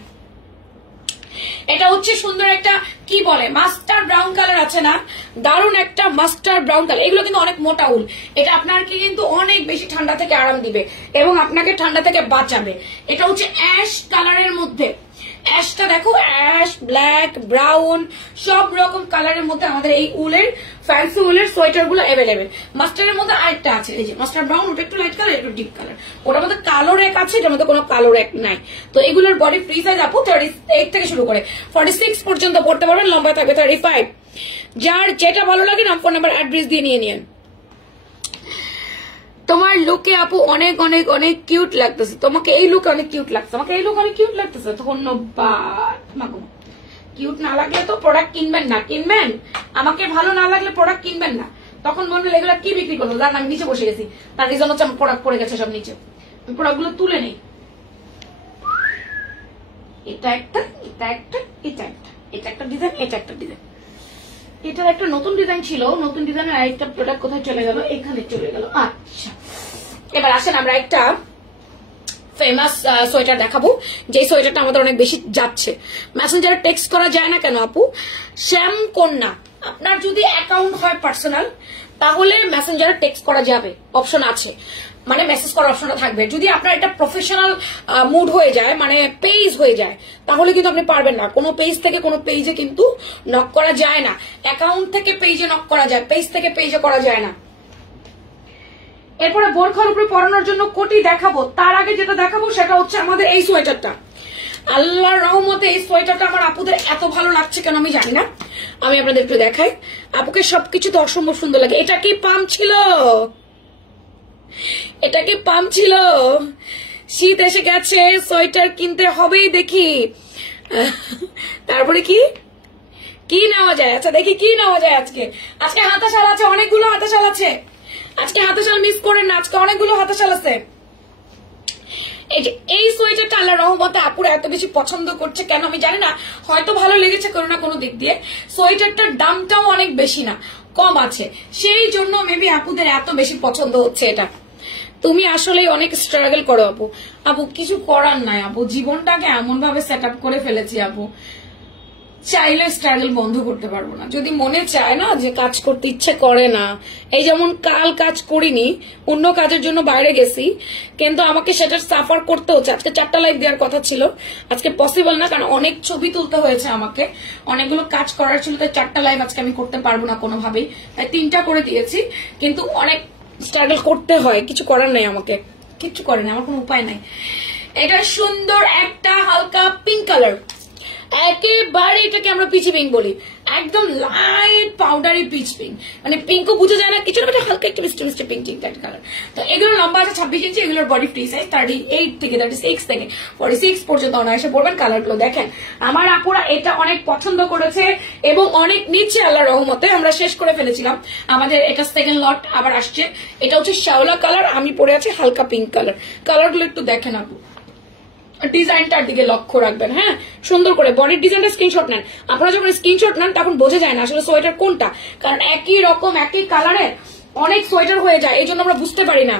এটা হচ্ছে সুন্দর একটা কি বলে মাস্টার্ড ব্রাউন কালার আছে না, দারুণ একটা মাস্টার্ড ব্রাউন কালার। এগুলো কিন্তু অনেক মোটা উল, এটা আপনাকে কিন্তু অনেক বেশি ঠান্ডা থেকে আরাম দিবে এবং আপনাকে ঠান্ডা থেকে বাঁচাবে। এটা হচ্ছে অ্যাশ কালারের মধ্যে, অ্যাশটা দেখো, অ্যাশ, ব্ল্যাক, ব্রাউন, সব রকম কালারের মধ্যে আমাদের এই উলের ফ্যান্সি উলের সোয়েটার গুলো অ্যাভেলেবেল। মাস্টারের মধ্যে আরেকটা আছে, এই যে মাস্টার ব্রাউন, ওটা একটু লাইট কালার, একটু ডিপ কালার। ওটার মধ্যে কালো র্যাক আছে, এটার মধ্যে কোনো কালো র্যাক নাই। তো এগুলোর বডি ফ্রি সাইজ আপু 38 থেকে শুরু করে 46 পর্যন্ত পড়তে পারবেন, লম্বা থাকবে 35। যার যেটা ভালো লাগে নাম, ফোন নাম্বার, অ্যাড্রেস দিয়ে নিয়ে নিন। তোমার লুকে আপু অনেক অনেক অনেক কিউট লাগতেছে, তোমাকে এই লুকে অনেক কিউট লাগছে, আমাকে এই লুক অনেক কিউট লাগতেছে, ধন্যবাদ। মাগো কিউট না লাগলে তো প্রোডাক্ট কিনবেন না, কিনবেন আমাকে ভালো না লাগলে প্রোডাক্ট কিনবেন না। তখন মনে হলো এগুলো কি বিক্রি করবো, জান আমি নিচে বসে গেছি, তার রিজন হচ্ছে আমার প্রোডাক্ট পড়ে গেছে সব নিচে, আমি প্রোডাক্ট গুলো তুলে নেই। এটা একটা, এটা একটা, এটা একটা, এটা একটা ডিজাইন, এটা একটা ডিজাইন। এটার একটা নতুন ডিজাইন ছিল, নতুন ডিজাইনের আরেকটা প্রোডাক্ট কোথায় চলে গেল, এখানে চলে গেল। আচ্ছা এবার আসেন আমরা একটা ফেমাস সোয়েটার দেখাবো, যে সোয়েটারটা আমাদের অনেক বেশি যাচ্ছে। মেসেঞ্জারে টেক্সট করা যায় না কেন আপু? শ্যাম কন্যা, আপনার যদি অ্যাকাউন্ট হয় পার্সোনাল, তাহলে মেসেঞ্জারে টেক্সট করা যাবে, অপশন আছে, মানে মেসেজ করার অপশনটা থাকবে। যদি আপনার এটা প্রফেশনাল মুড হয়ে যায়, মানে পেজ হয়ে যায়, তাহলে কিন্তু আপনি পারবেন না। কোনো পেজ থেকে কোনো পেজে কিন্তু নক করা যায় না, অ্যাকাউন্ট থেকে পেজে নক করা যায়, পেজ থেকে পেজে করা যায় না। এরপরে বোরখার উপরে পরানোর জন্য কোটি দেখাবো, তার আগে যেটা দেখাবো সেটা হচ্ছে আমাদের এই সোয়েটারটা। আল্লাহর রহমতে এই সোয়েটারটা আমার আপুদের এত ভালো লাগছে কেন আমি জানি না, আমি আপনাদের একটু দেখাই। আপুকে সবকিছু তো অসম্ভব সুন্দর লাগে। এটা কি পাম ছিল? এটা কি পাম ছিল? শীত এসে গেছে, সোয়েটার কিনতে হবেই। দেখি তারপরে কি কি নেওয়া যায়। আচ্ছা দেখি কি নেওয়া যায় আজকে। আজকে হাতা শাল আছে, অনেকগুলো হাতা শাল আছে আজকে, হাতা শাল মিস করেন না, আজকে অনেকগুলো হাতা শাল আছে। এই যে এই সোয়েটারটা আল্লাহর রহমতে আপুরা এত বেশি পছন্দ করছে কেন আমি জানি না, হয়তো ভালো লেগেছে কোনো না কোনো দিক দিয়ে। সোয়েটারটার দামটাও অনেক বেশি না, কম আছে, সেই জন্য মেবি আপুদের এত বেশি পছন্দ হচ্ছে এটা। তুমি আসলে অনেক স্ট্রাগল করো আপু। আপু কিছু করার নাই আপু, জীবনটাকে এমন ভাবে সেট আপ করে ফেলেছি আপু, চাইলে স্ট্রাগল বন্ধ করতে পারবো না। যদি মনে চায় না যে কাজ করতে ইচ্ছে করে না, এই যেমন কাল কাজ করিনি, অন্য কাজের জন্য বাইরে গেছি, কিন্তু আমাকে সেটা সাফার করতে হচ্ছে। আজকে 4টা লাইভ দেওয়ার কথা ছিল, আজকে পসিবল না, কারণ অনেক ছবি তুলতে হয়েছে আমাকে, অনেকগুলো কাজ করার ছিল, তাই 4টা লাইভ আজকে আমি করতে পারবো না কোনোভাবেই, তাই 3টা করে দিয়েছি। কিন্তু অনেক স্ট্রাগল করতে হয়, কিছু করার নাই, আমাকে কিচ্ছু করে না, আমার কোনো উপায় নাই। এটা সুন্দর একটা হালকা পিঙ্ক কালার, একেবারে এটাকে আমরা পিচি পিঙ্ক বলি, একদম লাইট পাউডারি পিচ পিঙ্ক, মানে পিঙ্কও বুঝা যায় না কিছু না, হালকা একটু মিষ্টি মিষ্টি পিঙ্ক একটা কালার। তো এগুলো লম্বা আছে 26 ইঞ্চি, এগুলোর বডি ফ্রি সাইজ 38 থেকে 36 থেকে 46 পর্যন্ত অনায়াসে পড়বেন। কালারগুলো দেখেন, আমার আপুরা এটা অনেক পছন্দ করেছে এবং অনেক নিচে, আল্লাহর রহমতে আমরা শেষ করে ফেলেছিলাম। আমাদের এটা সেকেন্ড লট আবার আসছে। এটা হচ্ছে শ্যাওলা কালার, আমি পরে আছি হালকা পিঙ্ক কালার। কালারগুলো একটু দেখেন আপু, ডিজাইনটার দিকে লক্ষ্য রাখবেন। হ্যাঁ, সুন্দর করে বডির ডিজাইনটা স্ক্রিনশট নেন। আপনারা যখন স্ক্রিনশট নেন তখন বোঝা যায় না আসলে সোয়েটার কোনটা, কারণ একই রকম একই কালারের অনেক সোয়েটার হয়ে যায়, এই জন্য আমরা বুঝতে পারি না।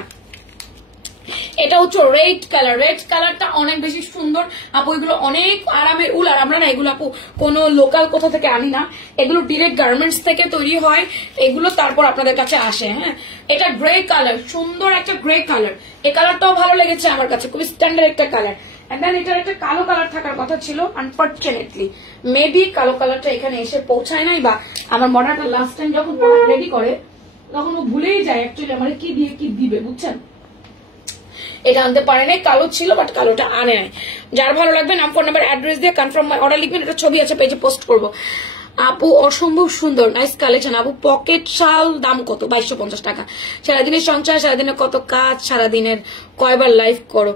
এটা হচ্ছে রেড কালার, রেড কালারটা অনেক বেশি সুন্দর আপু। এগুলো অনেক আরামের উল, আর আমরা না এগুলো আপু কোনো লোকাল কোথা থেকে আনি না, এগুলো ডিরেক্ট গার্মেন্টস থেকে তৈরি হয় এগুলো, তারপর আপনাদের কাছে আসে। হ্যাঁ, এটা গ্রে কালার, সুন্দর একটা গ্রে কালার, এই কালারটাও ভালো লেগেছে আমার কাছে, খুবই স্ট্যান্ডার্ড একটা কালার। এন্ড দেন এটার একটা কালো কালার থাকার কথা ছিল, আনফরচুনেটলি মেবি কালো কালারটা এখানে এসে পৌঁছায় নাই, বা আমার মডারটা লাস্ট টাইম যখন প্রোডাক্ট রেডি করে তখন ও ভুলেই যায় অ্যাকচুয়ালি আমার কি দিয়ে কি দিবে, বুঝছেন। এটা আনতে পারে নাই, কালো ছিল বাট কালোটা আনে নাই। যার ভালো লাগবে নাম, ফোন নাম্বার, অ্যাড্রেস দিয়ে কনফার্ম অর্ডার লিখবেন। এটা ছবি আছে, পেজে পোস্ট করবো। আপু অসম্ভব সুন্দর, নাইস কালেকশন। আপু পকেট শাল দাম কত? 2250 টাকা। সারাদিনের সংসার, সারাদিনের কত কাজ, সারাদিনের কয়বার লাইফ করো?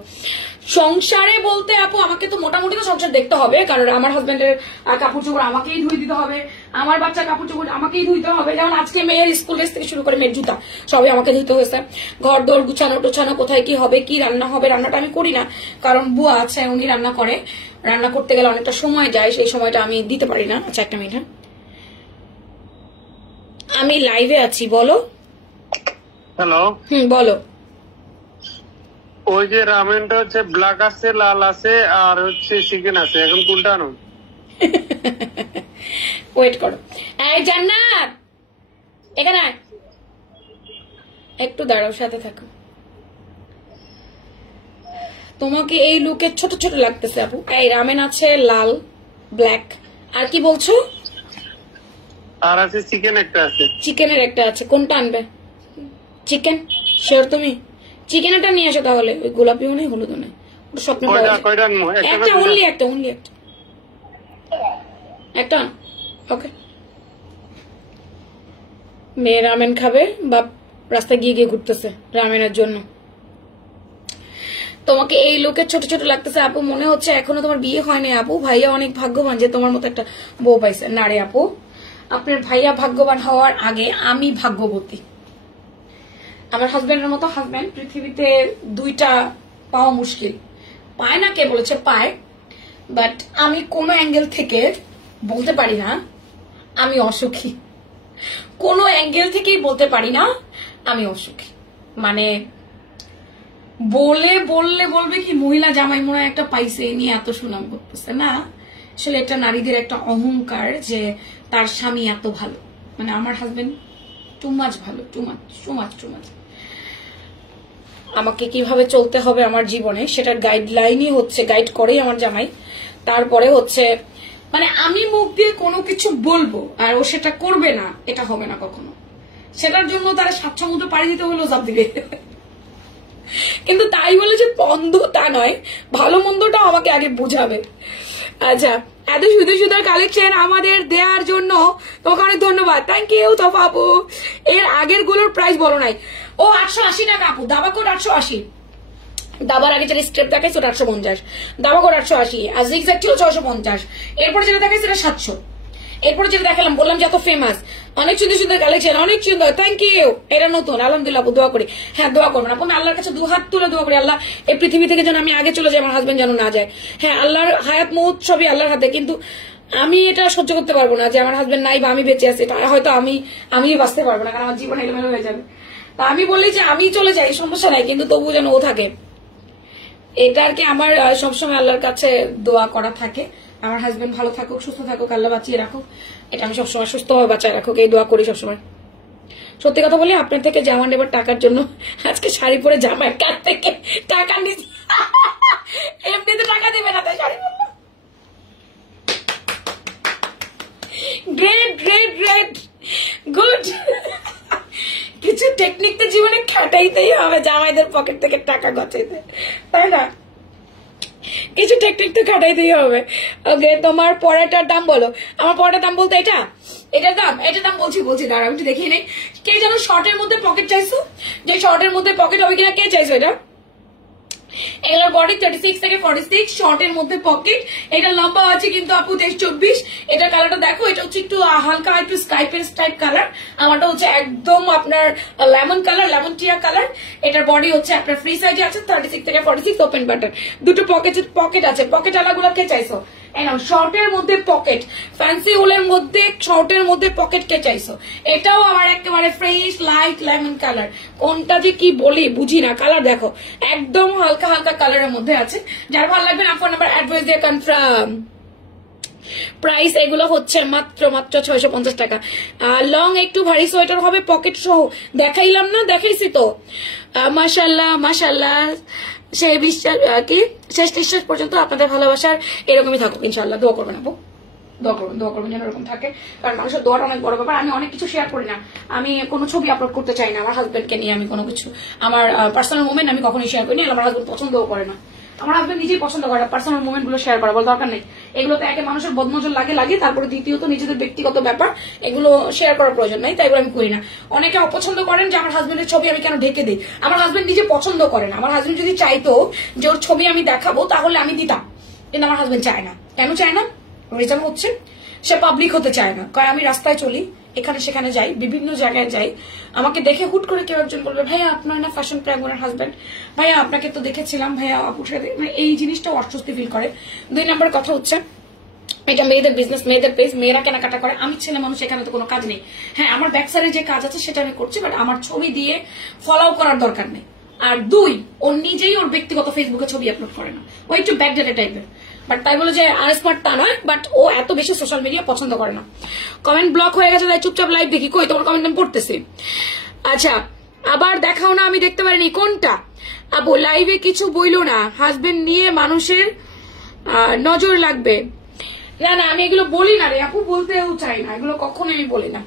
সংসারে বলতে আপু আমাকে তো মোটামুটি তো সংসার দেখতে হবে, কারণ আমার হাজবেন্ডের কাপড় চোপড় আমাকেই ধুয়ে দিতে হবে, আমার বাচ্চার কাপড় চোপড় আমাকেই ধুইতে হবে। যেমন আজকে মেয়ের স্কুল ড্রেস থেকে শুরু করে মেয়ের জুতা সবই আমাকে ধুইতে হয়েছে। ঘর দোর গুছানো টোছানো, কোথায় কি হবে, কি রান্না হবে, রান্নাটা আমি করি না, কারণ বুয়া আছে উনি রান্না করে। রান্না করতে গেলে অনেকটা সময় যায়, সেই সময়টা আমি দিতে পারি না। আচ্ছা একটা মিনিট, আমি লাইভে আছি, বলো। হ্যালো, বলো। ওই যে রামেনটা হচ্ছে ব্ল্যাক আছে, লাল আছে, আর হচ্ছে চিকেন আছে, এখন কোনটা আনো? ওয়েট করো। এই জান্নাত এখানে আয়, একটু দাঁড়াও, সাথে থাকো। তোমাকে এই লুকে ছোট ছোট লাগতেছে আপু। এই রামেন আছে লাল, ব্ল্যাক, আর কি বলছো? আর আছে চিকেন একটা আছে। চিকেনের একটা আছে, কোনটা আনবে? চিকেন শিওর তুমি? চিকেনটা নিয়ে আসো তাহলে, ওই গোলাপিও নেই হলুদও নেই, ওটা স্বপ্ন পাওয়া যায়। কয়টা আনবো? একটা, অনলি একটা, অনলি একটা, একটা। ওকে, মেয়ে রামেন খাবে, বাপ রাস্তায় গিয়ে গিয়ে ঘুরতেছে রামেনের জন্য। তোমাকে এই লোকের ছোট ছোট লাগতেছে আপু, মনে হচ্ছে এখনো তোমার বিয়ে হয় নাই আপু। ভাইয়া অনেক ভাগ্যবান যে তোমার মতো একটা বউ পাইছে। না রে আপু, আপনার ভাইয়া ভাগ্যবান হওয়ার আগে আমি ভাগ্যবতী। আমার হাজবেন্ডের মতো হাজবেন্ড পৃথিবীতে দুইটা পাওয়া মুশকিল। পায় না, কে বলেছে পায়, বাট আমি কোনো অ্যাঙ্গেল থেকে বলতে পারি না আমি অসুখী, কোনো অ্যাঙ্গেল থেকেই বলতে পারি না আমি অসুখী। মানে বললে বলবে কি মহিলা জামাই মনে একটা পাইছে, এই নিয়ে এত সুনাম করতেছে। না, আসলে এটা নারীদের একটা অহংকার যে তার স্বামী এত ভালো। মানে আমার হাজবেন্ড টু মাচ ভালো, টু মাচ। আমাকে কিভাবে চলতে হবে আমার জীবনে সেটার গাইডলাইনই হচ্ছে, গাইড করেই আমার জামাই। তারপরে হচ্ছে মানে আমি মুখ দিয়ে কোনো কিছু বলবো আর ও সেটা করবে না, এটা হবে না কখনো। সেটার জন্য তারা 7 সমুদ্র পাড়ি দিতে হলেও চাপ দিবে। কিন্তু তাই বলে যে বন্ধ তা নয়, ভালো মন্দটাও আমাকে আগে বোঝাবে। আচ্ছা, এত সুন্দর সুন্দর কালেকশন আমাদের দেওয়ার জন্য তোমাকে অনেক ধন্যবাদ। থ্যাংক ইউ তোফা আপু। এর আগের গুলোর প্রাইস বলো নাই। ও 880 টাকা আপু, দাবা কোড 880। দাবার আগে যেটা স্টেপ দেখাইছে ওটা 850, দাবা কোড 880, আর জিগজ্যাগ ছিল 650। এরপরে যেটা দেখাইছে এটা 700। এরপরে যেটা দেখালাম বললাম যে এত ফেমাস, অনেক সুন্দর সুন্দর কালেকশন, অনেক সুন্দর। Thank you. এটা নতুন, আলহামদুলিল্লাহ আপু, দোয়া করি। হ্যাঁ দোয়া করবেন আপু, আল্লাহর কাছে 2 হাত তুলে দোয়া করি, আল্লাহ এই পৃথিবী থেকে যেন আমি আগে চলে যাই, আমার হাজবেন্ড যেন না যায়। হ্যাঁ, আল্লাহর হায়াত মউত সবই আল্লাহর হাতে, কিন্তু আমি এটা সহ্য করতে পারবো না যে আমার হাজবেন্ড নাই বা আমি বেঁচে আছি, এটা হয়তো আমি বাঁচতে পারবো না, কারণ আমার জীবন এলোমেলো হয়ে যাবে। তা আমি বললি যে আমি চলে যাই, সমস্যা নাই, কিন্তু তবু যেন ও থাকে। এটা আর কি আমার সবসময় আল্লাহর কাছে দোয়া করা থাকে, আমার হাজবেন্ড ভালো থাকুক, সুস্থ থাকুক, আল্লাহ বাঁচিয়ে রাখুক, এটা আমি সবসময় সুস্থভাবে বাঁচায় রাখুক, এই দোয়া করি সবসময়। সত্যি কথা বলি, আপনার থেকে জামা নেবার টাকার জন্য আজকে শাড়ি পরে জামার কাছ থেকে টাকা নিচ্ছি। এমনিতে টাকা দেবে না, তাই শাড়ি পরলাম। Great, good. কিছু টেকনিক তো জীবনে খাটাইতেই হবে জামাইদের পকেট থেকে টাকা গচাইতে, তাই না? কিছু টেকনিক তো খাটাইতেই হবে। ওকে, তোমার পরেটার দাম বলো। আমার পরেটার দাম বলতে এটার দাম বলছি দাঁড়া আমি একটু দেখিয়ে নেই। কে যেন শর্টের মধ্যে পকেট চাইছো, যে শর্টের মধ্যে পকেট হবে কিনা কে চাইছো? এটা এগুলোর বডি 36 থেকে 46, শর্টের মধ্যে পকেট। এটা লম্বা আছে কিন্তু আপু 23-24। এটা কালারটা দেখো, এটা হচ্ছে একটু হালকা একটু স্কাই পেস্ট টাইপ কালার, আমারটা হচ্ছে একদম আপনার লেমন কালার, লেমন টিয়া কালার। এটার বডি হচ্ছে আপনার ফ্রি সাইজে আছে 36 থেকে 46, ওপেন বাটন, দুটো পকেট আছে। পকেট আলাগুলো কে চাইছো? শর্টের মধ্যে পকেট, ফ্যান্সি উলের মধ্যে শর্টের মধ্যে পকেট কে চাইছো? এটাও আমার একেবারে ফ্রেশ লাইট লেমন কালার। কোনটা যে কি বলি বুঝি না, কালার দেখো একদম হালকা হালকা কালারের মধ্যে আছে। যার ভালো লাগবে না ফোন নাম্বার অ্যাড্রেস দিয়ে কনফার্ম। প্রাইস এগুলো হচ্ছে মাত্র 650 টাকা। লং একটু ভারী সোয়েটার হবে পকেট সহ, দেখাইলাম না? দেখাইছি তো। মাশাল্লাহ মাশাল্লাহ, সেই বিশ্বাস কি শেষ নিঃশ্বাস পর্যন্ত আপনাদের ভালোবাসার এরকমই থাকুক ইনশাল্লাহ। দোয়া করবেন আপু, দোয়া করবেন যেন এরকম থাকে, কারণ মানুষের দোয়াটা অনেক বড় ব্যাপার। আমি অনেক কিছু শেয়ার করি না, আমি কোনো ছবি আপলোড করতে চাই না আমার হাজবেন্ডকে নিয়ে। আমি কোনো কিছু আমার পার্সোনাল মোমেন্ট আমি কখনোই শেয়ার করি না, আমার হাজবেন্ড পছন্দও করে না। আমার হাজবেন্ড নিজেই পছন্দ করে পার্সোনাল মোমেন্ট গুলো শেয়ার করা, বল দরকার নেই। এগুলোতে একে মানুষের বদনজর লাগে, তারপরে দ্বিতীয়ত নিজেদের ব্যক্তিগত ব্যাপার, এগুলো শেয়ার করার প্রয়োজন নাই, তাই এগুলো আমি করি না। অনেকে অপছন্দ করেন যে আমার হাজবেন্ডের ছবি আমি কেন ঢেকে দিই। আমার হাজবেন্ড নিজে পছন্দ করেন। আমার হাজবেন্ড যদি চাইতো যে ওর ছবি আমি দেখাবো তাহলে আমি দিতাম, কিন্তু আমার হাজবেন্ড চায় না। কেন চায় না? রিজন হচ্ছে সে পাবলিক হতে চায় না। কারণ আমি রাস্তায় চলি, এখানে সেখানে যাই, বিভিন্ন জায়গায় যাই, আমাকে দেখে হুট করে কেউ একজন বলবে ভাইয়া আপনার না ফ্যাশন প্রাইমনের হাজবেন্ড, ভাইয়া আপনাকে তো দেখেছিলাম, ভাইয়া আপুর সাথে, মানে এই জিনিসটা অস্বস্তি ফিল করে। 2 নম্বর কথা হচ্ছে এটা মেয়েদের বিজনেস, মেয়েদের পেজ, মেয়েরা কেনাকাটা করে। আমি ছেলে মানুষ, এখানে তো কোনো কাজ নেই। হ্যাঁ, আমার ব্যাকসাইডে যে কাজ আছে সেটা আমি করছি, বাট আমার ছবি দিয়ে ফলো করার দরকার নেই। আর 2, ও নিজেই ওর ব্যক্তিগত ফেসবুকে ছবি আপলোড করে না, ও একটু ব্যাকডেটেড টাইপের। বাট তাই বলে যে আনস্মার্ট তা নয়, বাট ও এত বেশি সোশ্যাল মিডিয়া পছন্দ করে না। কমেন্ট ব্লক হয়ে গেছে, তাই চুপচাপ লাইভ দেখি। কই তোমার কমেন্ট আমি পড়তেছি। আচ্ছা, আবার দেখাও না, আমি দেখতে পারিনি। কোনটা আপু? লাইভে কিছু বইলো না, হাজবেন্ড নিয়ে মানুষের নজর লাগবে। না না, আমি এগুলো বলি না রে আপু, বলতেও চাই না, এগুলো কখনো আমি বলি না।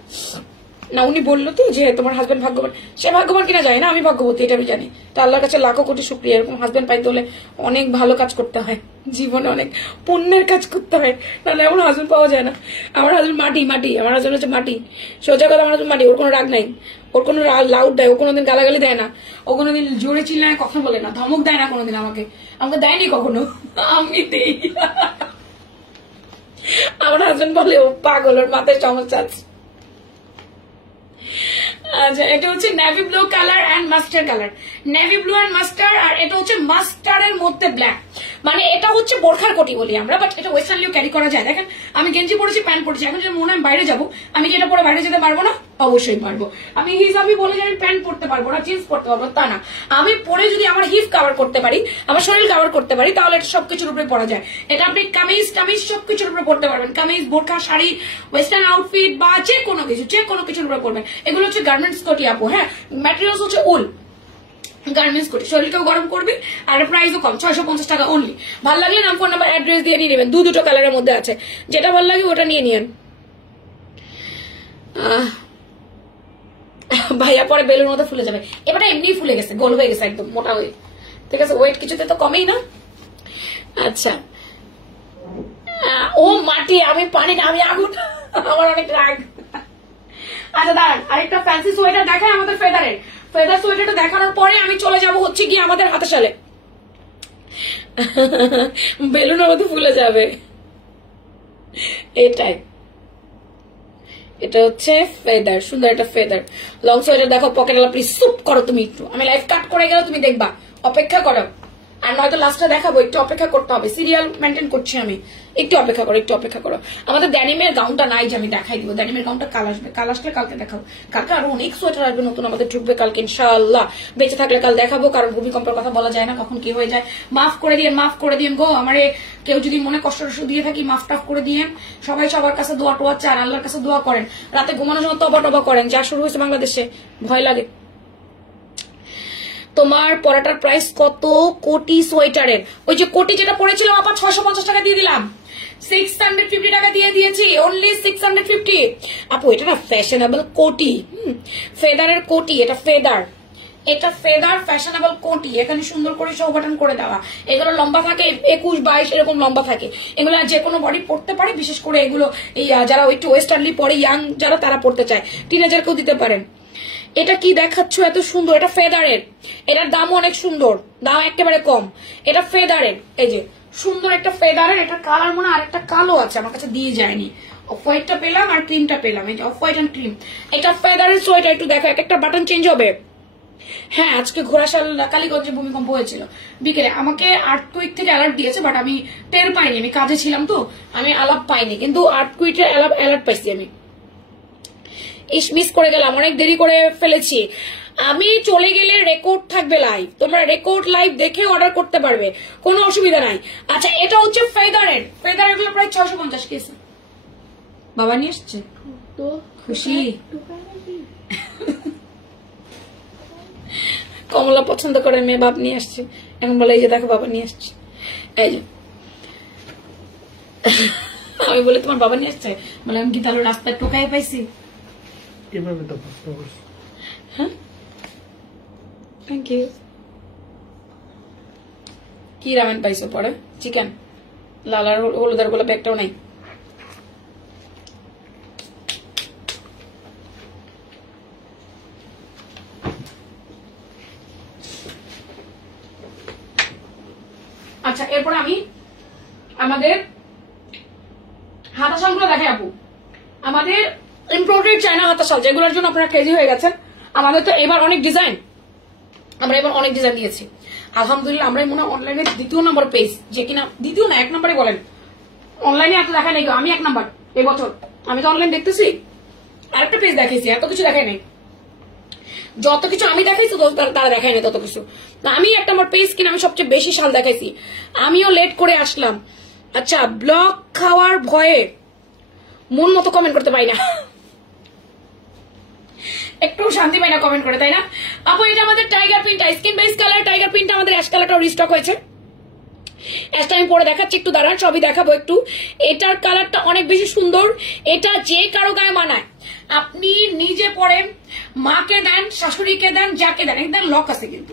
না, উনি বললো তো যে তোমার হাজবেন্ড ভাগ্যবান। সে ভাগ্যবান কিনা জানি না, আমি ভাগ্যবতী এটা আমি জানি। তো আল্লাহর কাছে লাখো কোটি শুকরিয়া। এরকম হাজবেন্ড পাইতে হলে অনেক ভালো কাজ করতে হয়, জীবনে অনেক পুণ্যের কাজ করতে হয়, তাহলে এমন হাজবেন্ড পাওয়া যায় না। আমার হাজবেন্ড মাটি, আমার হাজবেন্ড হচ্ছে মাটি, সোজা কথা। আমার হাজবেন্ড মাটি, ওর কোনো রাগ নাই, ওর কোনো লাউড দেয়, ও কোনোদিন গালাগালি দেয় না, ও কোনোদিন জোরে চিল্লায় কথা বলে না, ধমক দেয় না কোনোদিন, আমাকে দেয়নি কখনো, আমি দেই। আমার হাজবেন্ড বলে ও পাগল, ওর মাথায় সমস্যা আছে। আচ্ছা, এটা হচ্ছে navy blue colour and master colour, navy blue and master. আর এটা হচ্ছে মাস্টারের মধ্যে ব্ল্যাক, মানে এটা হচ্ছে বোরখার কোটি বলি আমরা, বাট এটা ওয়েস্টার্নলিও ক্যারি করা যায়। দেখেন আমি গেঞ্জি পরেছি, প্যান্ট পরেছি, এখন যদি মনে হয় বাইরে যাবো, আমি কি এটা পরে বাইরে যেতে পারবো না? অবশ্যই পারবো। আমি হিজাবি বলে যে আমি প্যান্ট পরতে পারবো না, জিন্স পরতে পারবো তা না। আমি পরে যদি আমার হিপ কভার করতে পারি, আমার শরীর কভার করতে পারি, তাহলে এটা সবকিছুর উপরে পরা যায়। এটা আপনি কামিজ সবকিছুর উপরে পড়তে পারবেন, কামিজ, বোরখা, শাড়ি, ওয়েস্টার্ন আউটফিট বা যে কোনো কিছুর উপরে পড়বেন। এগুলো হচ্ছে গার্মেন্টস কোটি আপু। হ্যাঁ, ম্যাটেরিয়ালস হচ্ছে উল, গার্মেন্টস কোটি, শরীরকেও গরম করবে, আর প্রাইসও কম, 650 টাকা অনলি। ভালো লাগলে নাম, ফোন নাম্বার, অ্যাড্রেস দিয়ে নিয়ে নেবেন। দুটো কালারের মধ্যে আছে, যেটা ভালো লাগে ওটা নিয়ে নিন। ভাইয়া পরে বেলুর মতো ফুলে যাবে, এবারে এমনি ফুলে গেছে, গোল হয়ে গেছে একদম মোটা হয়ে, ঠিক আছে, ওয়েট কিছুতে তো কমেই না। আচ্ছা, ও মাটি, আমি পানি না, আমি আগুন, আমার অনেক রাগ। আচ্ছা দাঁড়ান, আরেকটা ফ্যান্সি সোয়েটার দেখায় আমাদের ফেদারের। ফেদার সোয়েটারটা দেখানোর পরে আমি চলে যাব হচ্ছে গিয়ে আমাদের হাতে সালে, বেলুনের মতো ফুলে যাবে এটাই। এটা হচ্ছে ফেদার, সুন্দর একটা ফেদার লং সোয়েটার। দেখো পকেট, প্লিজ সুপ করো তুমি একটু, আমি লাইভ কাট করে গেলে তুমি দেখবা, অপেক্ষা করো। আর নয়তো লাস্টে দেখাবো, একটু অপেক্ষা করতে হবে, সিরিয়াল মেনটেন করছি আমি, একটু অপেক্ষা করো। আমাদের ড্যানিমের গাউনটা নাই যে আমি দেখাই দিব, ড্যানিমের গাউনটা কাল আসলে কালকে দেখাবো। কালকে আরো অনেক সোয়েটার আসবে নতুন, আমাদের ঢুকবে কালকে ইনশাআল্লাহ। বেঁচে থাকলে কাল দেখাবো, কারণ ভূমিকম্পের কথা বলা যায় না কখন কি হয়ে যায়। মাফ করে দিন গো, আমারে কেউ যদি মনে কষ্ট দিয়ে থাকি, মাফ টাফ করে দিয়েন। সবাই সবার কাছে দোয়া টোয়া চান, আল্লাহর কাছে দোয়া করেন, রাতে ঘুমানোর সময় তবা করেন, যা শুরু হয়েছে বাংলাদেশে ভয় লাগে। তোমার পরাটার প্রাইস কত? কোটি সোয়েটারের, ওই যে কোটি যেটা পড়েছিলাম আপা 650 টাকা দিয়ে দিলাম, 650 টাকা দিয়ে দিয়েছি, অনলি 650 আপু। এটা না ফ্যাশনেবল কোটি, ফেদারের কোটি, এটা ফেদার, এটা ফেদার ফ্যাশনেবল কোটি, এখানে সুন্দর করে শো বাটন করে দেওয়া। এগুলো লম্বা থাকে 21-22 এরকম লম্বা থাকে। এগুলো যে কোনো বডি পড়তে পারে, বিশেষ করে এগুলো এই যারা একটু ওয়েস্টার্নলি পরে, ইয়াং যারা তারা পড়তে চায়, টিনেজারকেও দিতে পারেন। এটা কি দেখাচ্ছ এত সুন্দর, এটা ফেদারের, এটার দামও অনেক সুন্দর, দাম একেবারে কম। এটা ফেদারের, এই যে সুন্দর একটা ফেদারের। এটা কালার মনে আরেকটা কালো আছে, আমার কাছে দিয়ে যায়নি। অফ হোয়াইটটা পেলাম আর ক্রিমটা পেলাম, এই যে অফ হোয়াইট এন্ড ক্রিম। এটা ফেদারের সোয়েটার, একটু দেখো একটা বাটন চেঞ্জ হবে। হ্যাঁ, আজকে ঘোড়াশাল কালীগঞ্জে ভূমিকম্প হয়েছিল বিকেলে। আমাকে আর্থকুইক থেকে অ্যালার্ট দিয়েছে, বাট আমি টের পাইনি, আমি কাজে ছিলাম তো আমি আলাপ পাইনি, কিন্তু আর্থকুইকের অ্যালার্ট পাইছি আমি। মিস করে গেলাম, অনেক দেরি করে ফেলেছি। আমি চলে গেলে রেকর্ড থাকবে লাইভ, তোমরা রেকর্ড লাইভ দেখে অর্ডার করতে পারবে, কোনো অসুবিধা নাই। আচ্ছা, এটা হচ্ছে ফেদারের, ফেদারের গুলো প্রায় 650 কেসে। বাবা নিয়ে এসছে তো খুশি। কমলা পছন্দ করে মেয়ে, বাপ নিয়ে আসছে। এখন বলে এই যে দেখো বাবা নিয়ে আসছে, এই যে আমি বলে তোমার বাবা নিয়ে আসছে, বলে আমি কি তাহলে রাস্তায় টোকাই পাইছি? হ্যাঁ, থ্যাংক ইউ। কি রামেন পাইছো পরে? চিকেন, লাল আর হলুদার গোলাপ একটাও নাই। আচ্ছা, এরপর আমি আমাদের হাতা শালগুলো দেখাই আপু। আমাদের ইম্পোর্টেড চায়না হাতা শাল, যেগুলোর জন্য আপনারা ক্রেজি হয়ে গেছেন। আমাদের তো এবার অনেক ডিজাইন, আমরা এবার অনেক ডিজাইন দিয়েছি আলহামদুলিল্লাহ। আমরা মনে হয় অনলাইনে 2 নম্বর পেজ, যে কিনা 2 না 1 নম্বরে বলেন, অনলাইনে এত দেখায় নাই, আমি 1 নম্বর এবছর। আমি তো অনলাইন দেখতেছি, আরেকটা পেজ দেখাইছি, এত কিছু দেখাই নাই। যত কিছু আমি দেখাইছি তারা দেখায় না তত কিছু। আমি 1 নম্বর পেজ কিনা আমি সবচেয়ে বেশি শাল দেখাইছি। আমিও লেট করে আসলাম। আচ্ছা, ব্লক খাওয়ার ভয়ে মন মতো কমেন্ট করতে পারি না, একটু শান্তি পাই না কমেন্ট করে, তাই না আপু? এটা আমাদের tiger print, skin base colour tiger print, আমাদের অ্যাশ কালারটাও রিস্টক হয়েছে। অ্যাশটা আমি পরে দেখাচ্ছি, একটু দাঁড়ান, সবই দেখাবো একটু। এটার কালারটা অনেক বেশি সুন্দর, এটা যে কারো গায়ে মানায়। আপনি নিজে পরেন, মাকে দেন, শাশুড়িকে দেন, যাকে দেন। একদম লক আছে, কিন্তু